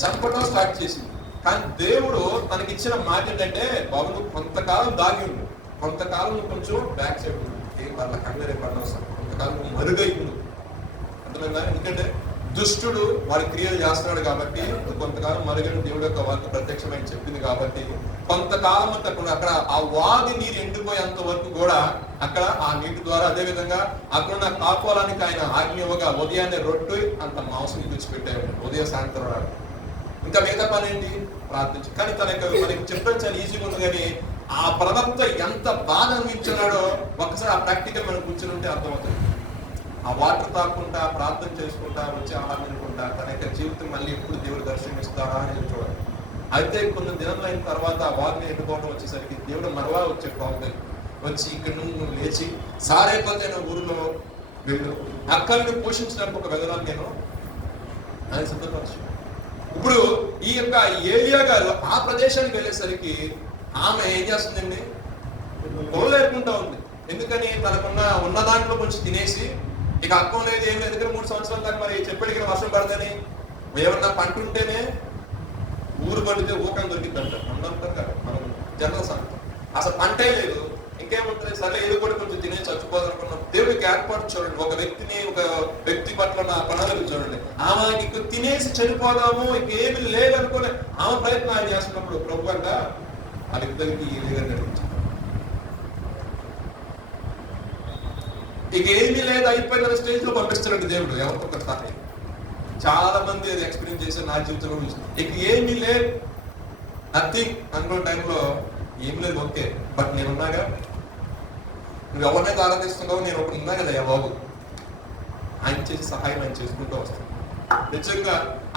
చంపడం స్టార్ట్ చేసింది. కానీ దేవుడు తనకి ఇచ్చిన మాట ఏంటంటే, బాబు నువ్వు కొంతకాలం దాగి ఉండు, కొంతకాలం నువ్వు కొంచెం బ్యాక్ సైడ్ ఉండు, ఏం పర్ల కంగారే పడవసరం, కొంతకాలం నువ్వు మరుగై ఉండు. అర్థమైందా? ఎందుకంటే దుష్టుడు వాడి క్రియలు చేస్తున్నాడు కాబట్టి కొంతకాలం మరుగని దేవుడు యొక్క వార్త ప్రత్యక్షమైన చెప్పింది కాబట్టి కొంతకాలం అక్కడ ఆ వాది నీరు ఎండిపోయేంత వరకు కూడా అక్కడ ఆ నీటి ద్వారా, అదే విధంగా అక్కడున్న కాపోలానికి ఆయన ఆజ్ఞగా ఉదయాన్నే రొట్టు అంత మాంసం తెచ్చిపెట్టాడు. ఉదయం సాయంత్రం ఇంకా మిగతా పని ఏంటి? ప్రార్థించి. కానీ మనకి చెప్పడం చాలా ఈజీగా ఉంది, కానీ ఆ ప్రవక్త ఎంత బాధ అనిపించున్నాడో ఒకసారి ఆ ప్రాక్టికల్ మనం కూర్చొని ఉంటే అర్థమవుతుంది. ఆ వాటర్ తాకుంటా, ప్రార్థన చేసుకుంటా, వచ్చి ఆహారం తినుకుంటా తన యొక్క జీవితం మళ్ళీ ఎప్పుడు దేవుడు దర్శనమిస్తాడా అని చూడాలి. అయితే కొన్ని దినంలో అయిన తర్వాత ఆ వారిని ఎన్నుకోవడం వచ్చేసరికి దేవుడు మరలా వచ్చే బాగుంది. వచ్చి ఇక్కడ నుండి నువ్వు లేచి సారేపతైన ఊరిలో వెళ్ళు, అక్కడిని పోషించడానికి ఒక వెదరాన్ని నేను ఆయన సిద్ధపరచు. ఇప్పుడు ఈ యొక్క ఏలియా గారు ఆ ప్రదేశానికి వెళ్ళేసరికి ఆమె ఏం చేస్తుందండి? గోలేరుకుంటా ఉంది. ఎందుకని? ఉన్న దాంట్లో కొంచెం తినేసి ఇక అర్థం లేదు, ఏం లేదు. 3 సంవత్సరాల దాకా మరి చెప్పడికి వర్షం పడదని ఏమన్నా పంట ఉంటేనే ఊరు పడితే ఊకం దొరికిద్దంట. అంటారు కదా మనం జనరల్ సంగతి. అసలు పంటే లేదు, ఇంకేముంటుంది? సరే ఏదో కూడా కొంచెం తినేసి చచ్చిపోదనుకున్నాం. దేవుడికి ఏర్పాటు చూడండి. ఒక వ్యక్తి పట్ల నా ప్రణాళిక చూడండి. ఆమె ఇంక తినేసి చనిపోదాము, ఇంకేమి లేదనుకునే ఆమె ప్రయత్నం ఆయన చేస్తున్నప్పుడు ప్రభు అంట ఆ ఇద్దరికి నడిపించారు. ఇక ఏమీ లేదు, అయిపోయిన స్టేజ్ లో పంపిస్తాడు దేవుడు ఎవరికొక సహాయం. చాలా మంది అది ఎక్స్పీరియన్స్ చేశారు. నా జీవితంలో ఇక ఏమీ లేదు, నథింగ్ అనుకున్న టైంలో ఏం లేదు. ఓకే, బట్ నేనున్నాగా, నువ్వు ఎవరినైతే ఆరాధిస్తున్నావు, నేను ఒకటి ఉన్నా కదా బాబు, ఆయన చేసి సహాయం ఆయన చేసుకుంటూ వస్తాను. నిజంగా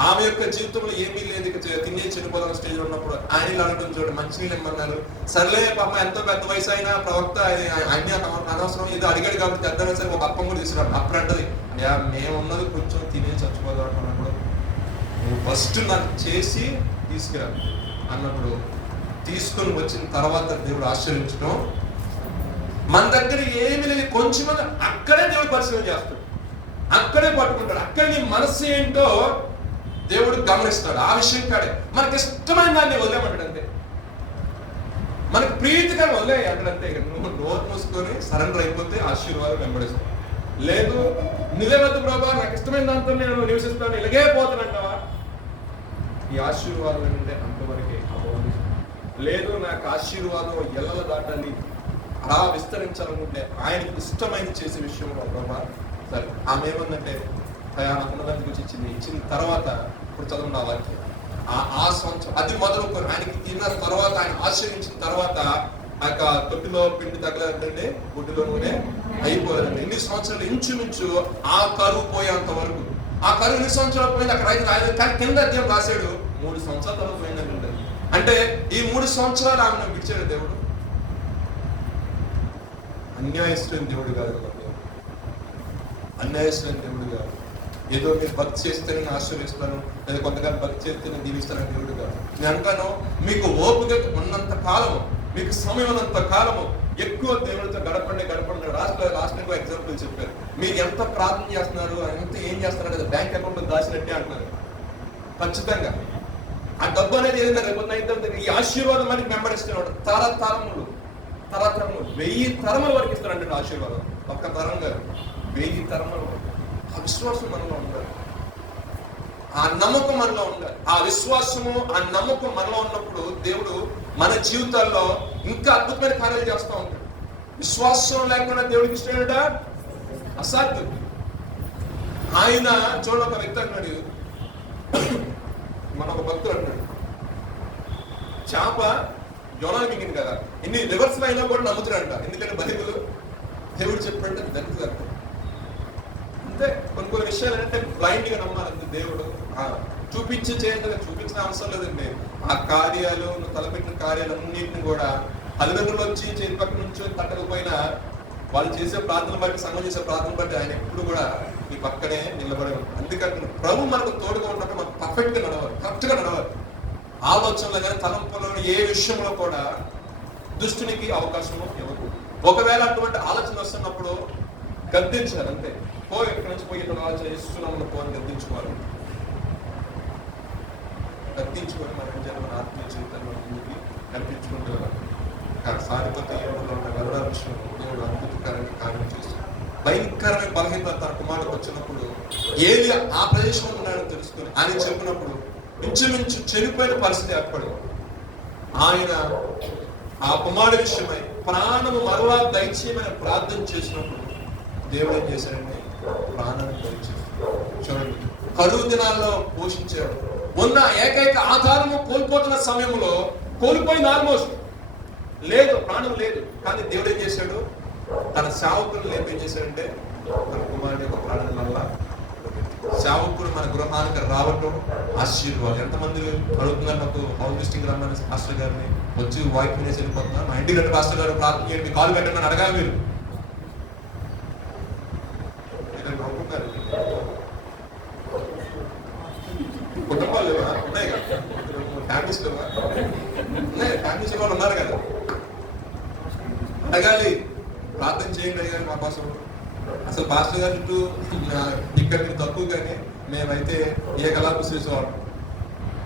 ఆమె యొక్క జీవితంలో ఏమీ లేదు, ఇక తినే చనిపోదాం స్టేజ్ లో ఉన్నప్పుడు ఆయన ఇలా అనడం చూడండి. మంచినీళ్ళు ఇమ్మన్నారు. సర్లే పాప ఎంతో పెద్ద వయసు అయినా ప్రవక్త ఆయన అనవసరం ఏదో అడిగాడు కాబట్టి అర్థమైనా సరే ఒక అప్పం కూడా తీసుకురాడు. అప్పుడు అంటది, మేము ఉన్నది కొంచెం తినే చచ్చిపోదాం అన్నప్పుడు నువ్వు ఫస్ట్ నాకు చేసి తీసుకురా అన్నప్పుడు తీసుకొని వచ్చిన తర్వాత దేవుడు ఆశ్చర్యించడం. మన దగ్గర ఏమి లేదు, కొంచెం అక్కడే దేవుడు పరిశీలన చేస్తాడు, అక్కడే పట్టుకుంటాడు. అక్కడ నీ మనస్సు ఏంటో దేవుడు గమనిస్తాడు. ఆ విషయం కాడే మనకి ఇష్టమైన దాన్ని వదిలేమంటాడు. అంతే, మనకు ప్రీతిగా వదిలేయి అంటాడంతే. నువ్వు నోరు మూసుకొని సరెండర్ అయిపోతే ఆశీర్వాదం వెంబడిస్తావు. లేదు నువ్వే వద్దు ప్రభా, నాకు ఇష్టమైన దాంతో నేను నివసిస్తాను, ఇలాగే పోతానంటావా, ఈ ఆశీర్వాదం ఏంటంటే అంతవరకే అవ్వాలి. లేదు నాకు ఆశీర్వాదం ఎల్లల దాటాలి, అలా విస్తరించాలనుకుంటే ఆయనకు ఇష్టమైన చేసే విషయంలో ప్రభా సరే. ఆమె ఏమందంటే నాకున్న దాని గురించి ఇచ్చిన తర్వాత ఇప్పుడు చదువు నా వాక్యం ఆ సంవత్సరం అది మొదలుకొని ఆయనకి తిన్న తర్వాత, ఆయన ఆశ్రయించిన తర్వాత ఆ యొక్క తొట్టిలో పిండి తగలదండి, గుడ్డులో నూనె అయిపోలేదండి. ఎన్ని సంవత్సరాలు ఇంచుమించు ఆ కరువు పోయేంత వరకు. ఆ కరువు ఎన్ని సంవత్సరాలు పోయింది అక్కడ రైతు రాయలేదు, కానీ కింద అధ్యాయం రాశాడు 3 సంవత్సరాల తర్వాత పోయిందండి. అంటే ఈ 3 సంవత్సరాలు ఆమెను విడిచాడు దేవుడు. అన్యాయస్తులైన దేవుడు కాదు, అన్యాయస్తులైన దేవుడు కాదు. ఏదో మీరు భక్తి చేస్తే నేను ఆశ్రయిస్తాను, లేదా కొంతకాలం భక్తి చేస్తే నేను దీవిస్తాను దేవుడు కాదు. నేను అంటాను, మీకు ఓపిక ఉన్నంత కాలము, మీకు సమయం ఉన్నంత కాలము ఎక్కువ దేవుడితో గడపండి. లాస్ట్ ఎగ్జాంపుల్ చెప్పారు. మీరు ఎంత ప్రార్థన చేస్తున్నారు, ఎంత ఏం చేస్తున్నారు కదా, బ్యాంక్ అకౌంట్ లో దాచినట్టే అంటున్నారు. ఖచ్చితంగా ఆ డబ్బు అనేది ఏదైనా రేపు ఈ ఆశీర్వాదం మనకి వెంబడిస్తున్నాడు. తరతరములు 1000 తరముల వరకు ఇస్తారంటే ఆశీర్వాదం. ఒక్క తరం గారు 1000 తరములు. ఆ విశ్వాసం మనలో ఉండాలి, ఆ నమ్మకం మనలో ఉండాలి. ఆ విశ్వాసము, ఆ నమ్మకం మనలో ఉన్నప్పుడు దేవుడు మన జీవితాల్లో ఇంకా అద్భుతమైన కార్యాలు చేస్తూ ఉంటాడు. విశ్వాసం లేకుండా దేవుడికి ఇష్టమేట అసాధ్యం. ఆయన చూడ ఒక వ్యక్తి అన్నాడు, మన ఒక భక్తుడు అన్నాడు, చేప యోనాలు మింగింది కదా, ఇన్ని రివర్స్ అయినా కూడా నమ్ముతాడంట. ఎందుకంటే బైబిల్ దేవుడు చెప్పాడంటే జరుగుతుంది అంట. అంతే, కొన్ని విషయాలు ఏంటంటే బ్లైండ్ గా నమ్మాలంటే దేవుడు చూపించి చేయండి, చూపించిన అవసరం లేదండి. ఆ కార్యాలు, నువ్వు తలపెట్టిన కార్యాలన్నింటిని కూడా తల్లిదండ్రులు వచ్చి చేతి పక్క నుంచి తట్టకపోయినా వాళ్ళు చేసే ప్రార్థన బట్టి, సంఘం చేసే ప్రార్థన బట్టి ఆయన ఎప్పుడు కూడా మీ పక్కనే నిలబడి ఉంటాడు. అందుకంటే ప్రభు మనకు తోడుగా ఉన్నప్పుడు మనకు పర్ఫెక్ట్ గా నడవాలి, కరెక్ట్ గా నడవాలి. ఆలోచనలో కానీ తలంపులో ఏ విషయంలో కూడా దుష్టునికి అవకాశము ఇవ్వదు. ఒకవేళ అటువంటి ఆలోచన వస్తున్నప్పుడు గద్దించాలి అంతే. ఎక్కడి నుంచి పోయి ఆలోచన ఇస్తున్నామని పోని గద్దించుకోవాలి. గద్దించుకొని మనం మన ఆత్మీయ జీవితంలో ముందుకి కనిపించుకుంటూ సాధిపతి యోగంలో ఉన్న గరుడ విషయం దేవుడు అద్భుతకరంగా కార్యం చేస్తాడు. భయంకరమైన బలహీనత తన కుమారుడికి వచ్చినప్పుడు ఏది ఆ ప్రదేశంలో ఉన్నాడో తెలుసుకుని ఆయన చెప్పినప్పుడు ఇంచుమించు చనిపోయిన పరిస్థితి ఏర్పడింది. ఆయన ఆ కుమారుడి విషయమై ప్రాణము మరలా దయచేయమని ప్రార్థన చేసినప్పుడు దేవుడు ఏం చేశాడండి, ప్రాణాన్ని దయచేసి. చూడండి, కరువు దినాల్లో పోషించాడు. ఉన్న ఏకైక ఆధారము కోల్పోతున్న సమయంలో కోల్పోయింది, ఆల్మోస్ట్ లేదు, ప్రాణం లేదు. కానీ దేవుడు ఏం చేశాడు, తన సేవకులను లేపేం చేశాడంటే తన కుమారుడి యొక్క ప్రాణం వల్ల సేవకుడు మన గృహానికి రావటం ఆశీర్వాదం. ఎంతమంది అడుగుతున్నారు నాకు హౌస్ విజిటింగ్ రమ్మని పాస్టర్ గారిని, వచ్చి వాయిస్ వినేసి వెళ్ళిపోతున్నారు. మా ఇంటికి పాస్టర్ గారు ప్రార్థన చేయండి, మీ కాల్ పెట్టండి అని అడగాలి. మీరు కుటుంబాలు లేవా? ఉన్నాయి కదా, ఫ్యామిలీస్ లేవా? ఉన్నాయి, ఫ్యామిలీస్ వాళ్ళు ఉన్నారు కదా. అడగాలి, ప్రార్థన చేయండి అడిగారు మా కోసం. అసలు పాస్టర్ గారి చుట్టూ ఇక్కడ మీరు తక్కువ, కానీ మేమైతే ఏ కలాపు చేసేవాళ్ళం.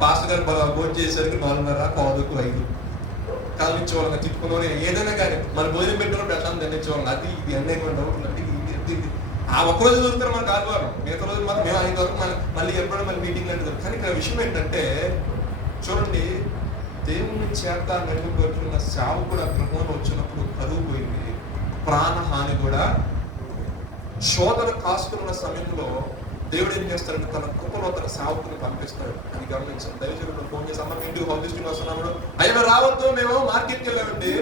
పాస్టర్ గారు భోజనం చేసేసరికి 4:30, 5 కాలు ఇచ్చేవాళ్ళం, తిప్పుకుని ఏదైనా కానీ మన భోజనం పెట్టిన ప్రశాంతం తినిచ్చేవాళ్ళం. అది ఇది అన్నీ డౌట్ ఉంది. ఆ ఒక్కరోజు దొరుకుతారు మనకు ఆదివారం, మిగతా రోజు మాత్రం మేము 5 వరకు మళ్ళీ ఎప్పుడైనా మళ్ళీ మీటింగ్ అంటే. కానీ ఇక్కడ విషయం ఏంటంటే చూడండి, దేవుని చేత నడిపబడుతున్న సేవకుడు ఆ గృహంలో వచ్చినప్పుడు కరువు పోయింది, ప్రాణహాని కూడా. శోధన కాసుకున్న సమయంలో దేవుడు ఏం చేస్తాడంటే తన కృపలో తన సేవకుని పంపిస్తాడు అని గమనించాం. దయచేసి ఫోన్ చేసి అమ్మ ఇంటికి హౌస్ విజిటింగ్ వస్తున్నప్పుడు అయ్యా రావద్దు, మేము మార్కెట్కి వెళ్ళామండి,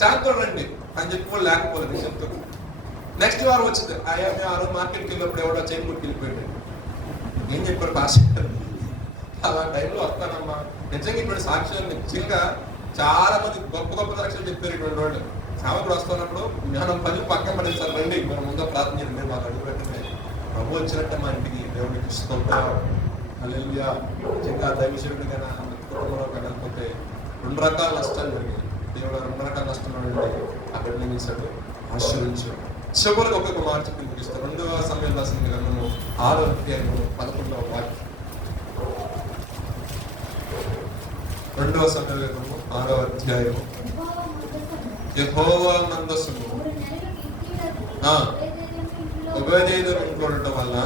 చేతో రండి అని చెప్పి కూడా లేకపోలేదు విషయంతో. నెక్స్ట్ వారం వచ్చింది, అయ్యా మేము ఆ రోజు మార్కెట్కి వెళ్ళినప్పుడు ఎవడో చైన్ కొట్టుకు వెళ్ళిపోయాడు. ఏం చెప్పారు పాస్టర్, అలా టైంలో వస్తానమ్మా. నిజంగా ఇటువంటి సాక్ష్యాలు నిజంగా చాలా మంది గొప్ప గొప్ప సాక్ష్యాలు చెప్పారు ఇటువంటి వాళ్ళు. సేవకుడు వస్తున్నప్పుడు మనం 10 పక్కన పడేది, సార్ రండి మనం ముందు ప్రార్థన చేయండి, మాకు అడుగు పెట్టండి, ప్రభు వచ్చినట్టే మా ఇంటికి దేవుడికి ఇష్టం. హల్లెలూయా. నిజంగా దైవశివుడు కానీ కుటుంబంలో కాకపోతే 2 రకాల నష్టాలు జరిగాయి. దేవుడు 2 రకాల నష్టాలు అక్కడ నిలిచాడు, ఆశీర్వించాడు. చివరికి ఒక్కొక్క మాట చెప్పి ముగిస్తాడు. 2వ సమయం రాసిన గ్రంథము 6వ అధ్యాయము 11వ వాక్యం. 2వ సమయం గ్రంథము 6వ అధ్యాయము. యెహోవా మందస్సును ఒబేదెదోము ఇంట్లో ఉండటం వల్ల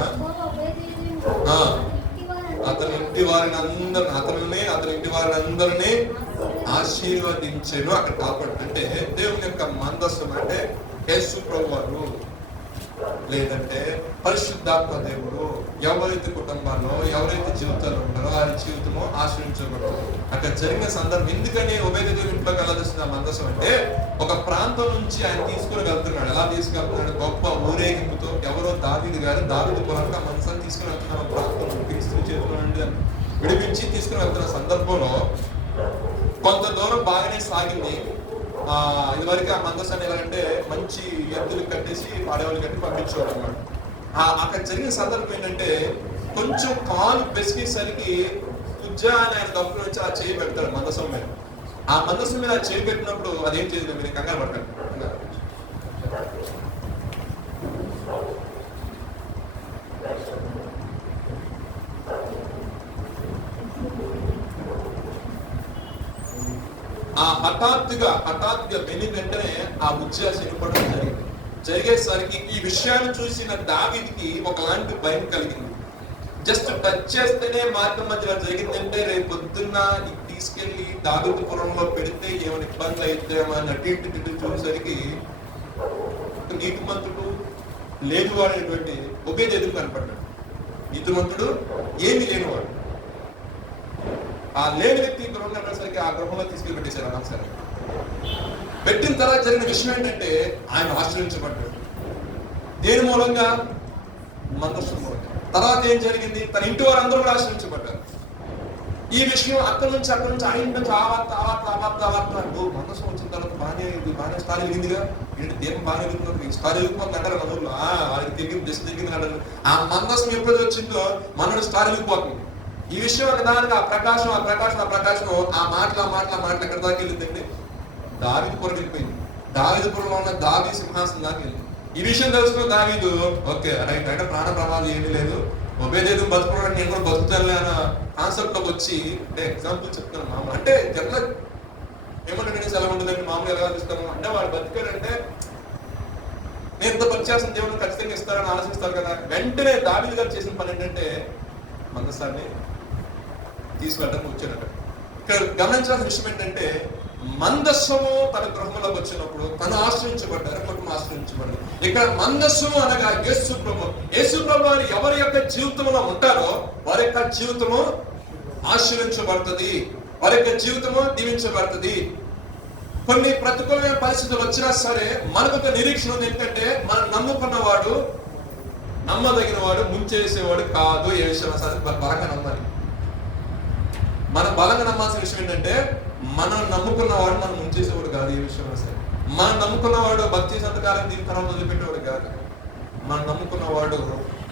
అతని ఇంటి వారిని అందరినీ ఆశీర్వదించెను. అక్కడ కాపాడు అంటే దేవుని యొక్క మందస్సు అంటే యేసు ప్రభువారు, లేదంటే పరిశుద్ధాత్మ దేవుడు ఎవరైతే కుటుంబాల్లో ఎవరైతే జీవితాల్లో ఉన్నారో ఆ వారి జీవితము ఆశ్రయించబడుతుంది. అక్కడ జరిగిన సందర్భం ఎందుకని ఒబేదెదోము ఇంట్లోకి వెళ్ళదొస్తుంది ఆ మందసం అంటే, ఒక ప్రాంతం నుంచి ఆయన తీసుకుని వెళ్తున్నాడు. ఎలా తీసుకెళ్తున్నాడు? గొప్ప ఊరేగింపుతో. ఎవరో దావీదు గారు దావీదు పొలానికి ఆ మందసాన్ని తీసుకుని వెళ్తున్న ప్రాంతం క్రీస్తు చేతుల నుండి విడిపించి తీసుకుని వెళ్తున్న సందర్భంలో కొంత దూరం బాగానే సాగింది. ఇదివరకు ఆ మందసాన్ని ఎలాగంటే మంచి ఎద్దులు కట్టేసి పాడేవాళ్ళు కట్టి పంపించేవాడు అన్నమాట. అక్కడ జరిగిన సందర్భం ఏంటంటే, కొంచెం కాలు బెసికేసరికి పుజ్జా అని ఆయన దప్పులు వచ్చి ఆ చేయి పెడతాడు మందసం మీద. ఆ మందసం మీద ఆ చేయి పెట్టినప్పుడు అదేం చేయదు, మీరు కంగారు పడకండి. ఆ హఠాత్తుగా వెని వెంటనే ఆ ఉజ్జా చనిపోవడం జరిగేసరికి ఈ విషయాన్ని చూసిన దావీదుకి ఒకలాంటి భయం కలిగింది. జస్ట్ టచ్ చేస్తేనే మార్గం మధ్యలో జరిగిందంటే, రేపు పొద్దున్న తీసుకెళ్లి దావీదుపురంలో పెడితే ఏమైనా ఇబ్బందులు అవుతాయేమో అని అటు ఇటు చూసేసరికి నీతిమంతుడు లేనివాడైనటువంటి ఒబేదెదోము కనపడ్డాడు. నీతిమంతుడు ఏమి లేనివాడు. ఆ లేని వ్యక్తి గృహంలో ఉన్నసరికి ఆ గృహంలో తీసుకెళ్ళి పెట్టేశారు అనవసరం. పెట్టిన తర్వాత జరిగిన విషయం ఏంటంటే, ఆయన ఆశ్రయించబడ్డాడు. దేని మూలంగా? మందసం మూలంగా. తర్వాత ఏం జరిగింది? తన ఇంటి వారు అందరూ కూడా ఆశ్రయించబడ్డారు. ఈ విషయం అక్కడి నుంచి ఆయన నుంచి మందసం వచ్చిన తర్వాత బాగానే స్టార్ వెలిగిందిగా, ఏంటి దీపం బాగానే వెళ్తున్నారు, స్టార్ వెళ్ళిపోతుంది అంటారు మన ఊర్లో. వాళ్ళకి తెగింది దిశ తెగింది అంటారు. ఆ మందసం ఎప్పుడైతే వచ్చిందో మనోడు స్టార్ వెళ్ళిపోతుంది. ఈ విషయం ఒకదానికి ఆ ప్రకాశం ఆ మాటలు ఎక్కడి దాకా వెళ్ళిందండి? దావీదుపురం వెళ్ళిపోయింది. దావీదుపురంలో ఉన్న దావీదు సింహాసనం దాకా వెళ్ళింది. ఈ విషయం తెలుసుకున్న దావీదు, ఓకే రైట్, అంటే ప్రాణ ప్రమాదం ఏమీ లేదు, ఒబేదెదోము బతుకున్నాడు, నేను కూడా బతుకుతానులే అన్న కాన్సెప్ట్ లోకి వచ్చి, అంటే ఎగ్జాంపుల్ చెప్తున్నాను మామూలు. అంటే జనరల్ ఏమంటే ఎలా ఉంటుందండి, మామూలు ఎలా చూస్తాము అంటే, వాడు బతికాడంటే నేను ఇంత పని చేసిన దేవుడు ఖచ్చితంగా ఇస్తారని ఆలోచిస్తారు కదా. వెంటనే దావీదు గారు చేసిన పని ఏంటంటే, మందసాన్ని తీసుకెళ్ళడానికి వచ్చాడు. ఇక్కడ గమనించాల్సిన విషయం ఏంటంటే, మందస్సము తన గృహంలోకి వచ్చినప్పుడు తను ఆశ్రయించబడ్డారు, కుటుంబం ఆశ్రయించబడ్డారు. ఇక్కడ మందస్సము అనగా యేసు ప్రభు అని ఎవరి యొక్క జీవితంలో ఉంటారో వారి యొక్క జీవితము ఆశ్రయించబడుతుంది, వారి యొక్క జీవితము దీవించబడుతుంది. కొన్ని ప్రతికూలమైన పరిస్థితులు వచ్చినా సరే మనకు ఒక నిరీక్షణ ఉంది. ఏంటంటే, మనం నమ్ముకున్నవాడు నమ్మదగిన వాడు, ముంచేసేవాడు కాదు. ఏ విషయం సరే బలంగా నమ్మాలి. మనం బలంగా నమ్మాల్సిన విషయం ఏంటంటే, మనం నమ్ముకున్నవాడు మనం ముంచేసేవాడు కాదు. ఏ విషయం సరే మనం నమ్ముకున్నవాడు భక్తి సంతకాలం దీని తర్వాత వదిలిపెట్టేవాడు కాదు. మనం నమ్ముకున్నవాడు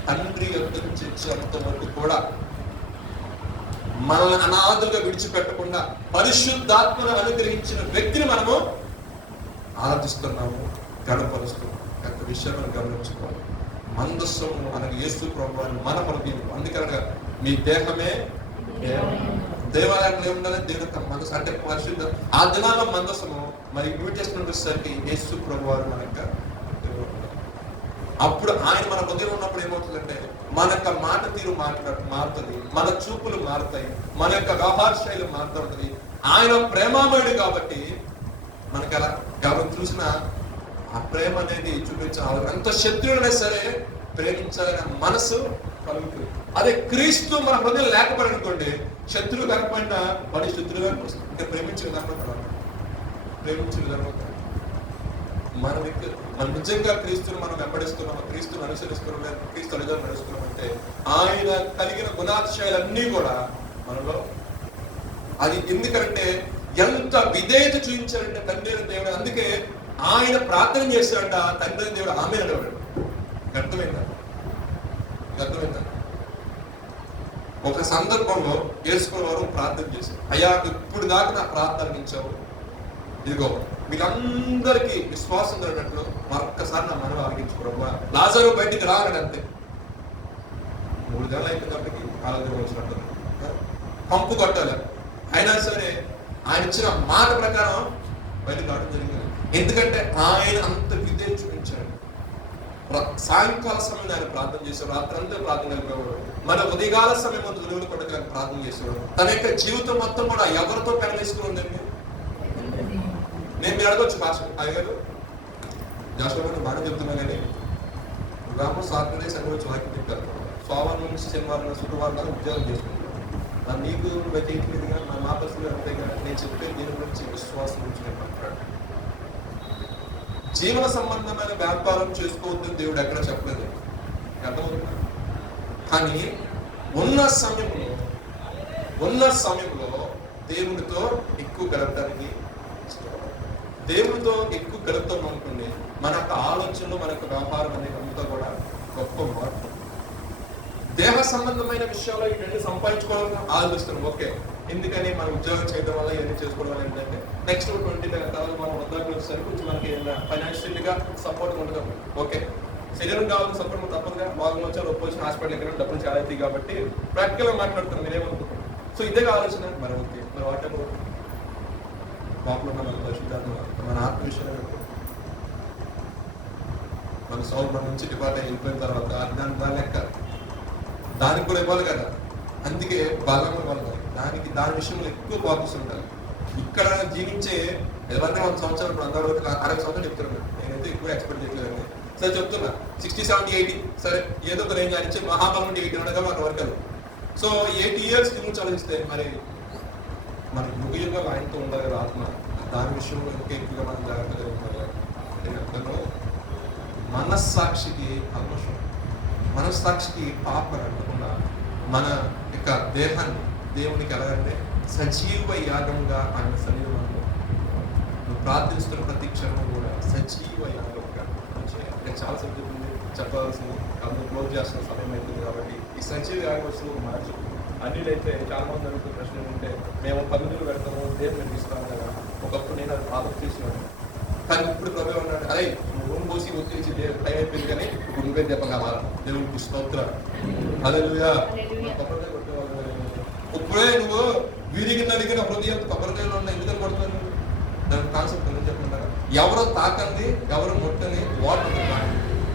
తండ్రి యొక్క చేర్చేంత వరకు కూడా మనల్ని అనాథులుగా విడిచిపెట్టకుండా పరిశుద్ధాత్మను అనుగ్రహించిన వ్యక్తిని మనము ఆరాధిస్తున్నాము, గడపరుస్తున్నాము. యొక్క విషయం మనం గమనించుకోవాలి. మందస్సము అనగా యేసు ప్రభువు అని మన మనకు. అందుకనగా మీ దేహమే దేవాలయంలో ఏముండాలి? దేవుని యొక్క మనసు అంటే పరిశుద్ధ. ఆ దినాల్లో మందసము మరి న్యూ టెస్ట్‌మెంట్ వచ్చేసరికి యేసు ప్రభువారు మన యొక్క దేవుడు. అప్పుడు ఆయన మన హృదయం ఉన్నప్పుడు ఏమవుతుందంటే, మన యొక్క మాట తీరు మారుతుంది, మన చూపులు మారుతాయి, మన యొక్క వ్యవహార శైలి మారుతుంది. ఆయన ప్రేమామయుడు కాబట్టి మనకు అలా ఎవరు చూసినా ఆ ప్రేమ అనేది చూపించాలి. ఎంత శత్రువులైనా సరే ప్రేమించాలనే మనసు కలుగుతుంది. అదే క్రీస్తు మన హృదయం లేకపోయిననుకోండి, శత్రువు కనపడినా వాడి శత్రువుగా వస్తుంది. ఇంకా ప్రేమించే విధానం మన నిజంగా క్రీస్తుని మనం వెంబడిస్తున్నాం, క్రీస్తుని అనుసరిస్తున్నాం, క్రీస్తు అనుసరణ నడుస్తున్నాం అంటే ఆయన కలిగిన గుణాతిశయాలన్నీ కూడా మనలో అది. ఎందుకంటే ఎంత విధేయత చూపించారంటే తండ్రి దేవుడు. అందుకే ఆయన ప్రార్థన చేశాడంట, తండ్రి దేవుడు ఆమె అనేవాడు. అర్థమైందా? ఒక సందర్భంలో యేసుకున్న వారు ప్రార్థన చేశారు, అయ్యా ఇప్పుడు దాకా నా ప్రార్థన వించావు, ఇదిగో మీకందరికీ విశ్వాసం కలిగినట్లు మరొక్కసారి నా మనవి ఆలకించుకోవడం. లాజరు బయటికి రాగడు అంతే. 3 నెలలు అయిపోయినప్పటికీ ఆలోచన వచ్చినట్టు పంపు కొట్టాలి. అయినా సరే ఆయన ఇచ్చిన మాట ప్రకారం బయటకు రావడం జరిగింది. ఎందుకంటే ఆయన అంత విధేయత చూపించాడు. సాయంకాల సమయం ఆయన ప్రార్థన చేసేవాడు, రాత్రి అంతా ప్రార్థన కలిపేవాడు, మన ఉదయకాల సమయం అంతా విలువలు కొట్టగా ప్రార్థన చేసేవాడు. తన యొక్క జీవితం మొత్తం కూడా ఎవరితో పెనలేసుకుని ఉందండి. నేను మీరు అడగొచ్చు, పాస్టర్ అయ్యారు జాషువా బాగా చెప్తున్నా కానీ రాము సాటర్డే సండే వచ్చి వాకి తింటారు, సోమవారం నుంచి శనివారం శుక్రవారం దాకా ఉద్యోగం చేసుకుంటారు. నీకు చేయట్లేదుగా, మా పరిస్థితులు అంతేగా. నేను చెప్పే దీని గురించి, విశ్వాసం గురించి నేను మాట్లాడు. జీవన సంబంధమైన వ్యాపారం చేసుకోవద్దని దేవుడు ఎక్కడ చెప్పలేదు, అర్థమవుతుందా? కానీ ఉన్న సమయంలో దేవుడితో ఎక్కువ గడపడానికి, దేవుడితో ఎక్కువ గడుపుతాం అనుకోండి, మన యొక్క ఆలోచనలు, మన యొక్క వ్యాపారం అనేది అంతా కూడా గొప్ప మార్పు. దేహ సంబంధమైన విషయాల్లో ఈ రెండు సంపాదించుకోవాలని ఆలోచిస్తున్నాం, ఓకే. ఎందుకని మన ఉద్యోగం చేయడం వల్ల ఇవన్నీ చేసుకోవడం వల్ల ఏంటంటే నెక్స్ట్ 20 తర్వాత మనం వద్దాకులు వచ్చేసరికి కొంచెం మనకి ఫైనాన్షియల్గా సపోర్ట్ ఉండదు, ఓకే. శరీరం కావాలని సపోర్ట్ తప్పదుగా, వాళ్ళు వచ్చారు ఒప్పొచ్చిన హాస్పిటల్ ఎక్కడ డబ్బులు చాలా అవుతాయి కాబట్టి ప్రాక్టికల్గా మాట్లాడుతున్నాం, మీరేమనుకుంటున్నాం. సో ఇదే ఆలోచన, మరి ఓకే, మరి వాటి లోపల ఉన్న మన పరిశుద్ధాత్మ, మన ఆత్మ విషయంలో మన సౌల్ మన నుంచి డిపార్ట్ అయిపోయిన తర్వాత దాని లెక్క దానికి కూడా ఇవ్వాలి కదా. అందుకే బలం ఇవ్వాలి, దాని విషయంలో ఎక్కువ ఫోకస్ ఉండాలి. ఇక్కడ జీవించే ఎవరినే 1 సంవత్సరాలు, ఇప్పుడు అందరూ 60 సంవత్సరాలు చెప్తున్నాను, నేనైతే ఎక్కువ ఎక్స్పెక్ట్ చేయలేదండి. సరే చెప్తున్నా 60, 70, 80 సరే ఏదో ఒక రేంజ్ అనిచ్చే మహాబలం 80 ఉండగా మన వర్గాలు. సో 80 years నుంచి ఆలోచిస్తే మరి మనకి ముఖ్యంగా ఆయనతో ఉండాలి కదా ఆత్మ, దాని విషయంలో ఇంకా ఎక్కువగా మనం జాగ్రత్తగా ఉండాలి. మనస్సాక్షికి కల్మషం, మనస్సాక్షికి పాపం అంటకుండా మన యొక్క దేహాన్ని దేవునికి ఎలాగంటే సజీవ యాగంగా ఆయన సన్నిధిలో నువ్వు ప్రార్థిస్తున్న ప్రతి క్షణం కూడా సజీవ యాగంగా. నేను చాలా సబ్జెక్ట్ ఉంది చెప్పాల్సింది, అందులో క్లోజ్ చేస్తున్న సమయం అవుతుంది కాబట్టి ఈ సజీవ యాగం వస్తున్న మార్చు. అన్నిలైతే చాలా మంది అడుగుతున్న ప్రశ్న ఏంటంటే, మేము పద్ధతులు పెడతాము, దేవుడు మేము తీసుకురాము కదా. ఒకప్పుడు నేను అది ఆలోచన చేసినాను, కానీ ఇప్పుడు ప్రభావం ఉన్నాడు, అదే రూమ్ పోసి ఒత్తిడిచి టైం అయిపోయింది, కానీ ఇప్పుడు నువ్వే చెప్పగా దేవుడికి స్తోత్రం. హల్లెలూయా. ఇప్పుడే నువ్వు వీరికి నడిగిన హృదయం కొబ్బరికాయలో ఉన్న ఎందుకని కొడుతున్నాను, దాని కాన్సెప్ట్ ఎందుకు చెప్పమంటారా? ఎవరో తాకంది, ఎవరు ముట్టని వాటర్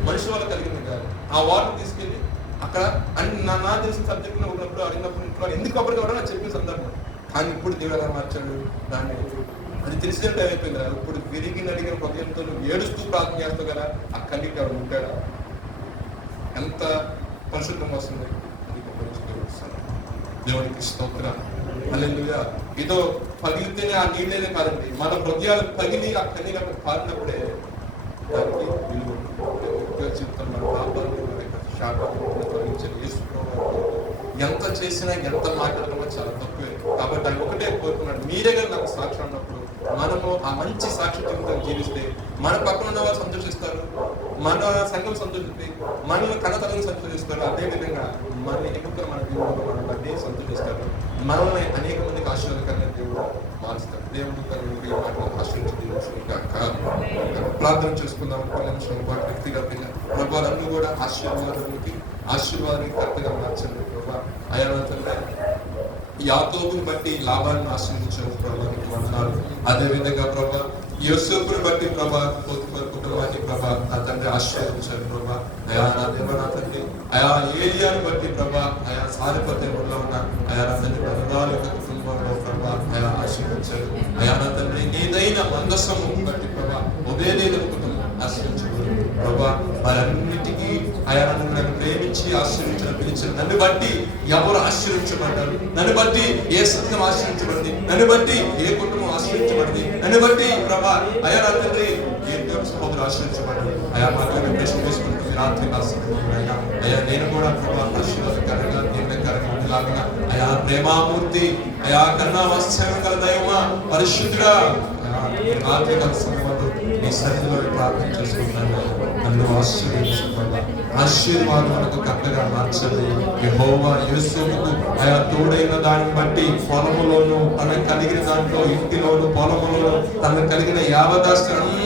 మనిషి వాళ్ళు కలిగింది కాదు. ఆ వాటర్ తీసుకెళ్ళి అక్కడ అని నా తెలిసిన సబ్జెక్ట్ ఉన్నప్పుడు అడిగినప్పుడు ఇంట్లో ఎందుకు కొబ్బరికాయ కూడా నాకు చెప్పిన సందర్భం. కానీ ఇప్పుడు దేవుడు ఎలా మార్చాడు దాన్ని, అది తెలిసిన టైం అయిపోయింది కదా. ఇప్పుడు విరిగి నడిగిన హృదయంతో నువ్వు ఏడుస్తూ ప్రార్థన చేస్తావు కదా, ఆ కన్నీటి ఎవరు ఉంటాడా? ఎంత పరిశుద్ధంగా వస్తుంది, అది దేవునికి స్తోత్రం. హల్లెలూయా. ఏదో పగిలితేనే ఆ నీళ్ళేనే కాదండి, మన హృదయాలు పగిలి ఆ కన్నీరు పారినప్పుడే దానికి విలువ జీవితం. మన పాపాలను ఎంత చేసినా ఎంత మాట్లాడమో చాలా తక్కువే. కాబట్టి ఆయన ఒకటే కోరుకున్నాడు, మీరే కానీ నాకు సాక్షి అన్నప్పుడు మనము ఆ మంచి సాక్షి జీవితం జీవిస్తే మన పక్కన ఉన్న వాళ్ళు సంతోషిస్తారు, మన సంఘం సంతోషిస్తుంది, మన కన్నతలను సంతోషిస్తారు. అదేవిధంగా మన ఎన్నికలు మన దేవుడు మన బట్టి సంతోషిస్తారు, మనల్ని అనేక మందికి ఆశీర్వాదకరంగా దేవుడు మారుస్తారు. దేవుడు ప్రార్థన చేసుకుందాం. కొన్ని నిమిషం పాటు వ్యక్తిగతంగా ప్రభావాలన్నీ కూడా ఆశీర్వాదానికి కరెక్ట్గా మార్చండి ప్రభా. అయ్యా తండ్రి, యాకోబుని బట్టి లాభాన్ని ఆశ్రయించారు ప్రభావానికి వందనాలు. అదేవిధంగా ప్రభా యోసేపుని బట్టి ప్రభా కుటుంబానికి ప్రభా నా తండ్రి ఆశ్రయించారు ప్రభా. అయా నా దేవ నా తండ్రి, అయా ఏలియాని బట్టి ప్రభా, అయా సారిపతి ఊళ్ళో ఉన్న అయా నా తండ్రి ప్రధాన యొక్క కుటుంబంలో ప్రభా అయా ఆశ్రయించారు. అయా నా తండ్రి నీదైన మందస్సము బట్టి ప్రభా ఒబేదేదము కుటుంబం ఆశ్రయించబడు ప్రభా. వారన్నిటికీ అయా నన్ను ప్రేమించి ఆశ్రయించిన పిలిచిన నన్ను బట్టి ఎవరు ఆశ్రయించబడ్డారు, నన్ను బట్టి ఏ సంఘం ఆశ్రయించబడింది, నన్ను బట్టి ఏ కుటుంబం ఆశ్రయించబడింది, నన్ను బట్టి ప్రభా అయా నా తండ్రి ఏ సహోదరు ఆశ్రయించబడింది. అయా మాత్రమే ప్రశ్న చేసుకుంటుంది రాత్రి కాల్సిన అయా నేను కూడా ప్రభా ఆశీర్వాదకరంగా దీర్ఘకరంగా ఉండేలాగా అయా ప్రేమామూర్తి, అయా కన్నా వాత్సల్యం గల దైవమా పరిశుద్ధుడా, రాత్రి సమయంలో నీ సన్నిధిలో ప్రార్థన చేసుకుంటాను. నన్ను ఆశీర్వదించబడ్డా ఆశీర్వాదాలకు కరెక్ట్గా మార్చండి. యెహోవా యోసేపుకు ఆయా తోడైన దాన్ని బట్టి పొలములోను తనకు కలిగిన దాంట్లో ఇంటిలోను పొలములోను తనకు కలిగిన యావదాస్తిని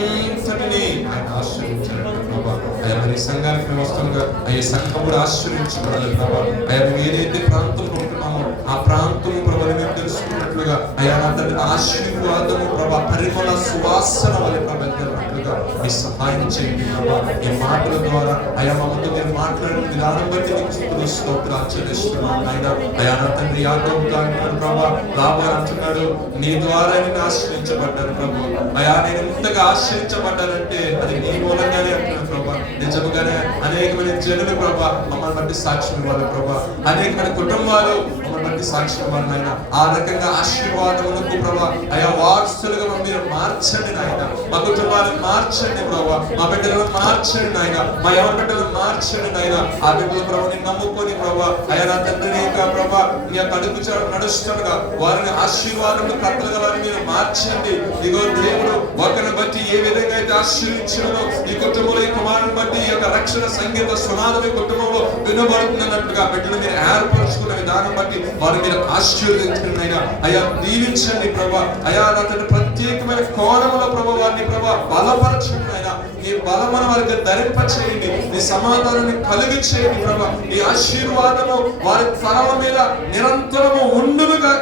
ఆయన ఆశ్రయించాడు ప్రభా. ఆయన మరి సంఘానికి వస్తుండగా అయ్యే సంఘం కూడా ఆశ్రయించబడాలి ప్రభా. ఆయన ఏదైతే ప్రాంతంలో ఉంటున్నామో ఆ ప్రాంతం ప్రభావం మేము తెలుసుకున్నట్లుగా అయ్యా నా తండ్రి ఆశీర్వాదము ప్రభా పరిమళ సువాసన వల్ల ప్రభావితున్నట్లుగా మీ సహాయం చేయండి ప్రభా. ఈ మాటల ద్వారా అయా మమ్మల్ని మీరు మాట్లాడిన విధానం బట్టి నీకు స్తుతులు స్తోత్రాలు చెల్లిస్తున్నాను నాయన. అయా నా తండ్రి యాకోబుతో అంటున్నాడు ప్రభా, లాభాలు అంటున్నాడు నీ ద్వారా నేను ఆశ్రయించబడ్డాను ప్రభు. అయా నేను ఇంతగా ఆశ్రయించబడ్డానంటే అది నీ మూలంగానే అంటున్నాను ప్రభా. నిజముగానే అనేకమైన జనులు ప్రభా మమ్మల్ని బట్టి సాక్ష్యం ఇవ్వాలి ప్రభా. అనేకమైన కుటుంబాలు మమ్మల్ని బట్టి సాక్ష్యం నాయన. ఆ రకంగా ఆశీర్వాదములకు ప్రభా అయా వారసులుగా మీరు మార్చండి నాయన. మా కుటుంబాలను మార్చండి ప్రభా, మా బిడ్డలను మార్చండి నాయన, మా ఎవరి బిడ్డలను మార్చండి నాయన. ఆ బిడ్డల ప్రభు నమ్ముకొని ప్రభా అయా నా తండ్రి యొక్క ప్రభా నీ యొక్క అడుగు నడుస్తుండగా వారిని ఆశీర్వాదములు కట్టలుగా వారిని మీరు మార్చండి. ఇదిగో దేవుడు ఒకరిని బట్టి ఏ విధంగా అయితే ఆశీర్వించడో ఈ కుటుంబంలో ఈ కుమారుని బట్టి ఈ యొక్క రక్షణ సంగీత సునాదం ఈ కుటుంబంలో వినబడుతున్నట్టుగా బిడ్డలు మీరు ఏర్పరచుకున్న విధానం బట్టి వారు మీరు ఆశీర్వదించండి నాయన. అయా దీవించండి ప్రభా. అయా నా తండ్రి ప్రత్యేకమైన కోణంలో ప్రభా వారిని ప్రభా బలపరచండి నాయన. నీ బలమును వారికి ధరింపచేయండి, నీ సమాధానాన్ని కలిగించేయండి ప్రభా. నీ ఆశీర్వాదము వారి తలల మీద నిరంతరము ఉండునుగా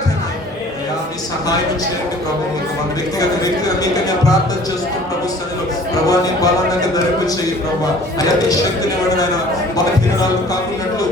మీ సహాయం చేయండి ప్రభు. మన వ్యక్తిగత మీకనే ప్రార్థన చేసుకుని ప్రభు స్థాయిలో ప్రభా నీ బలాన్ని ధరింపు చేయి ప్రభా. అయా నీ శక్తిని వాడినైనా బలహీనలు కాకున్నట్లు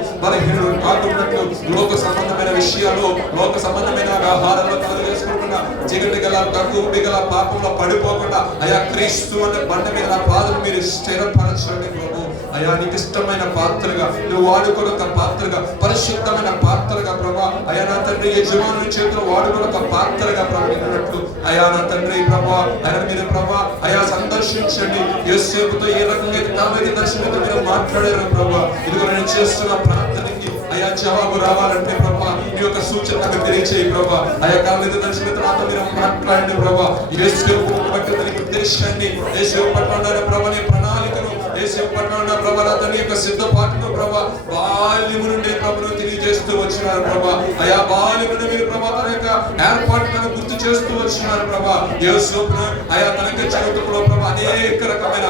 లోక సంబంధమైన విషయాలు లోక సంబంధమైన వ్యవహారాల్లో కలుగేసుకుంటున్నా చీకటి గల తక్కువ గల పాపంలో పడిపోకుండా అయా క్రీస్తు అనే బండ మీద నా పాదం మీరు స్థిరపరచండి ప్రభు. అయా నీకు ఇష్టమైన పాత్రగా నువ్వు వాడుకోక పాత్రగా పరిశుద్ధమైన పాత్రగా ప్రభా అయా నా తండ్రి యజమానుని చేతిలో వాడుకోక పాత్రగా ప్రకటించినట్లు అయా నా తండ్రి ప్రభా ఆయన మీరు ప్రభా అయా సందర్శించండి. యేసేపుతో ఏ రకంగా దావీదు దర్శనంతో మీరు మాట్లాడారు ప్రభా. ఇదిగో నేను చేస్తున్న ప్రార్థనకి అయా జవాబు రావాలంటే ప్రభా ఈ యొక్క సూచనకు తెలియచేయి ప్రభా. అయా దావీదు దర్శనంతో నాతో మీరు మాట్లాడండి ప్రభా. యేసేపు బట్టి నీకు ఉద్దేశాన్ని యేసేపు పట్ల ప్రభా నీ ప్రణాళికను యేసేపు పట్ల ప్రభా అతని యొక్క సిద్ధపాటును ప్రభా బాల్యము నుండి ప్రభును తెలియజేస్తూ వచ్చినారు ప్రభా. అయా బాల్యము నుండి మీరు ప్రభా తన యొక్క ఏర్పాటులను గుర్తు చేస్తూ వచ్చినారు ప్రభా. యేసేపును అయా తన యొక్క జీవితంలో ప్రభా అనేక రకమైన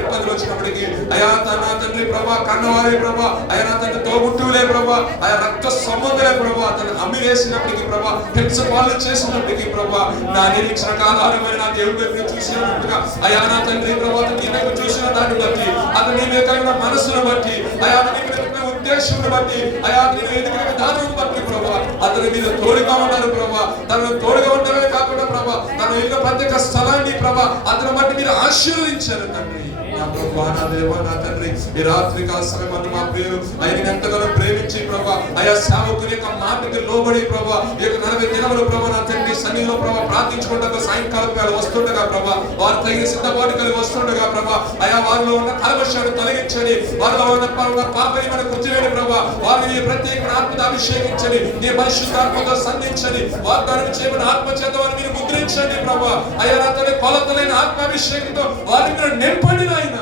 ఇబ్బందులు వచ్చినప్పటికీ అయా తన తండ్రి ప్రభా కన్నవారే ప్రభా అయా నా తండ్రి తోబుట్టువులే ప్రభా అయా రక్త సంబంధులే ప్రభా అతను అమ్మి వేసినప్పటికీ ప్రభా హింసపాలు చేసినప్పటికీ ప్రభా నా నిరీక్షణ ఆధారమైన నా దేవుడిని చూసినట్టుగా అయా నా తండ్రి ప్రభా నీకు చూసిన దాన్ని బట్టి అతను నీ మీద కలిగిన మనసును బట్టి అయా నీ మీద ఉద్దేశం బట్టి అయా నీ ఎదుగుతున్న విధానం బట్టి ప్రభా అతని మీద తోడుగా ఉన్నారు ప్రభా. తనను తోడుగా ఉండడమే కాకుండా ప్రభా తన యొక్క ప్రత్యేక స్థలాన్ని ప్రభా అతని బట్టి మీరు ఆశీర్వదించారు తండ్రి. ఈ రాత్రి కాల సమయం మా ప్రియులు ఆయన ఎంతగానో ప్రేమించి ప్రభా అయా సేవకుని యొక్క మాటకి లోబడి ప్రభా ఈ యొక్క 40 దినములు ప్రభా నా తండ్రి సన్నిధిలో ప్రభా ప్రార్థించుకుంటూ సాయంకాలం వేళ వస్తుండగా ప్రభా వారు తగిన సిద్ధపాటు కలిగి వస్తుండగా ప్రభా అయా వారిలో ఉన్న కల్మషాన్ని తొలగించండి, వారిలో ఉన్న పాపమైన కృత్యమైన ప్రభా వారిని ప్రత్యేక ఆత్మతో అభిషేకించండి, నీ పరిశుద్ధాత్మతో సంధించండి, వాగ్దానం చేయబడిన ఆత్మ చేత వారిని మీరు ముద్రించండి ప్రభా. అయా నా తండ్రి కొలతలైన ఆత్మాభిషేకంతో వారిని మీరు నింపండి నాయన.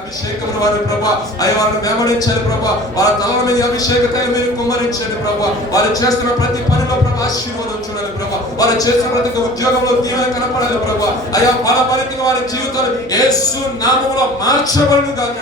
అభిషేకం వారి ప్రభా అయ్యా వారిని వెంబడించండి ప్రభా. వారి తల మీద అభిషేకతై మీరు కుమ్మరించండి ప్రభా. వారు చేస్తున్న ప్రతి పనిలో ప్రభా ఆశీర్వాదం చూడాలి ప్రభా. వారు చేస్తున్న ప్రతి ఉద్యోగంలో దీవెన కనపడాలి ప్రభా. అయ్యా ఫలఫలితంగా వారి జీవితాలు యేసు నామములో మార్చబడును గాక.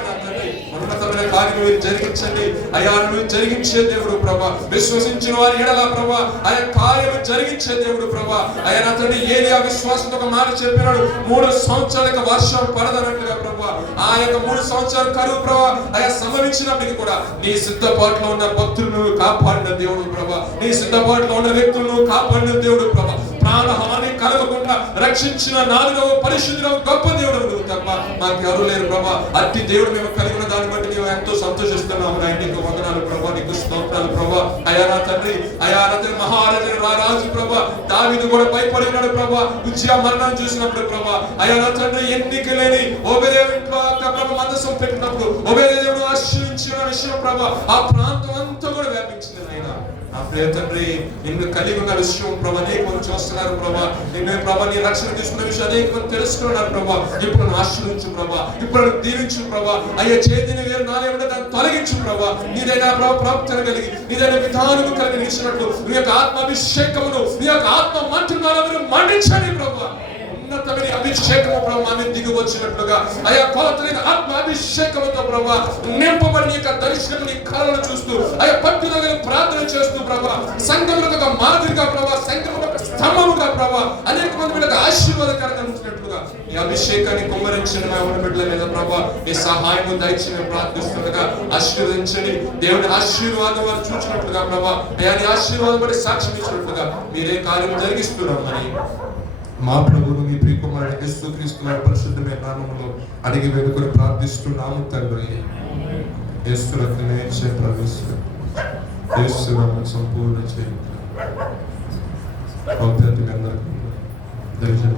ఉన్నతమైన కార్యం మీరు జరిగించండి అయ్యా. నువ్వు జరిగించే దేవుడు ప్రభా. విశ్వసించిన వారి ఎడల ప్రభా ఆయా కార్యం జరిగించే దేవుడు ప్రభా. అయ్యా నా తండ్రి ఏలియా విశ్వాసంతో ఒక మాట చెప్పినాడు, 3 సంవత్సరాలకు వర్షం పడదన్నట్టుగా ప్రభా ఆ యొక్క 3 సంవత్సరాలు కరువు ప్రభా అయా సంభవించినప్పటికీ కూడా నీ సిద్ధపాటులో ఉన్న భక్తులను కాపాడిన దేవుడు ప్రభా. నీ సిద్ధపాటులో ఉన్న వ్యక్తులను కాపాడిన దేవుడు ప్రభా. ప్రాణహాని కలగకుండా రక్షించిన 4వ పరిశుద్ధుడు గొప్ప దేవుడు నువ్వు తప్ప మాకెవరు లేరు ప్రభా. అట్టి దేవుడు మేము కలిగిన దాన్ని బట్టి మేము ఎంతో సంతోషిస్తున్నాము. నీకు వందనాలు ప్రభా, నీకు స్తోత్రాలు ప్రభా. అయా నా తండ్రి అయా నా తండ్రి మహారాజు రాజు ప్రభా దావీదు కూడా భయపడినాడు ప్రభా ఉజ్జియా మరణం చూసినప్పుడు ప్రభా. అయా నా తండ్రి ఎన్నిక లేని ఓబేదేవు ఇంట్లో ప్రభా మందసం పెట్టినప్పుడు ఓబేదేవుడు ఆశీర్వదించిన విషయం ప్రభా ఆ ప్రాంతం అంతా కూడా వ్యాపించింది నాయన. ఆ ప్రియ తండ్రి నిన్ను కలిగి ఉన్న విషయం ప్రభా అనేక మంది చూస్తున్నారు ప్రభా. నిన్ను ప్రభా నీ రక్షణ తీసుకున్న విషయం అనేక మంది తెలుసుకున్నారు ప్రభా. ఇప్పుడు ఆశీర్వించు ప్రభా, ఇప్పుడు దీవించు ప్రభా. అయ్యా చేతిని వేరు నాలేమంటే దాన్ని తొలగించు ప్రభా. నీదైనా ప్రభా ప్రవక్తన కలిగి నీదైనా విధానము కలిగి నిలిచినట్లు నీ యొక్క ఆత్మాభిషేకమును నీ యొక్క ఆత్మ మంటున్నారో మీరు మండించండి ప్రభా. ఉన్నతమైన అభిషేకము ప్రభా ఆమె దిగి వచ్చినట్లుగా అయా కొలతలైన ఆత్మ అభిషేకముతో ప్రభా నింపబడిన యొక్క దర్శనం నీ కళలను చూస్తూ అయా పట్టుదల ప్రార్థన చేస్తూ ప్రభా సంఘములకు ఒక మాదిరిగా ప్రభా సంఘములకు ఒక స్తంభముగా ప్రభా అనేక మంది వీళ్ళకి ఆశీర్వాదకరంగా ఉంచినట్లుగా ఈ అభిషేకాన్ని కుమ్మరించిన బిడ్డల మీద ప్రభా ఈ సహాయము దయచేసి ప్రార్థిస్తుండగా ఆశీర్వదించండి. దేవుని ఆశీర్వాదం వారు చూసినట్లుగా ప్రభా అయా నీ ఆశీర్వాదం బట్టి సాక్ష్యం ఇచ్చినట్లుగా మీరే కార్యం జరిగిస్తున్నామని మా ప్రభువును మీ ప్రియకుమారుడు యేసుక్రీస్తు వారి పరిశుద్ధమైన నామములో అడిగి వేడుకొని ప్రార్థిస్తున్నాము తండ్రి. యేసు రక్తమే జయ ప్రభువు. యేసునామం సంపూర్ణ చేయండి. అందరికీ దయచేసి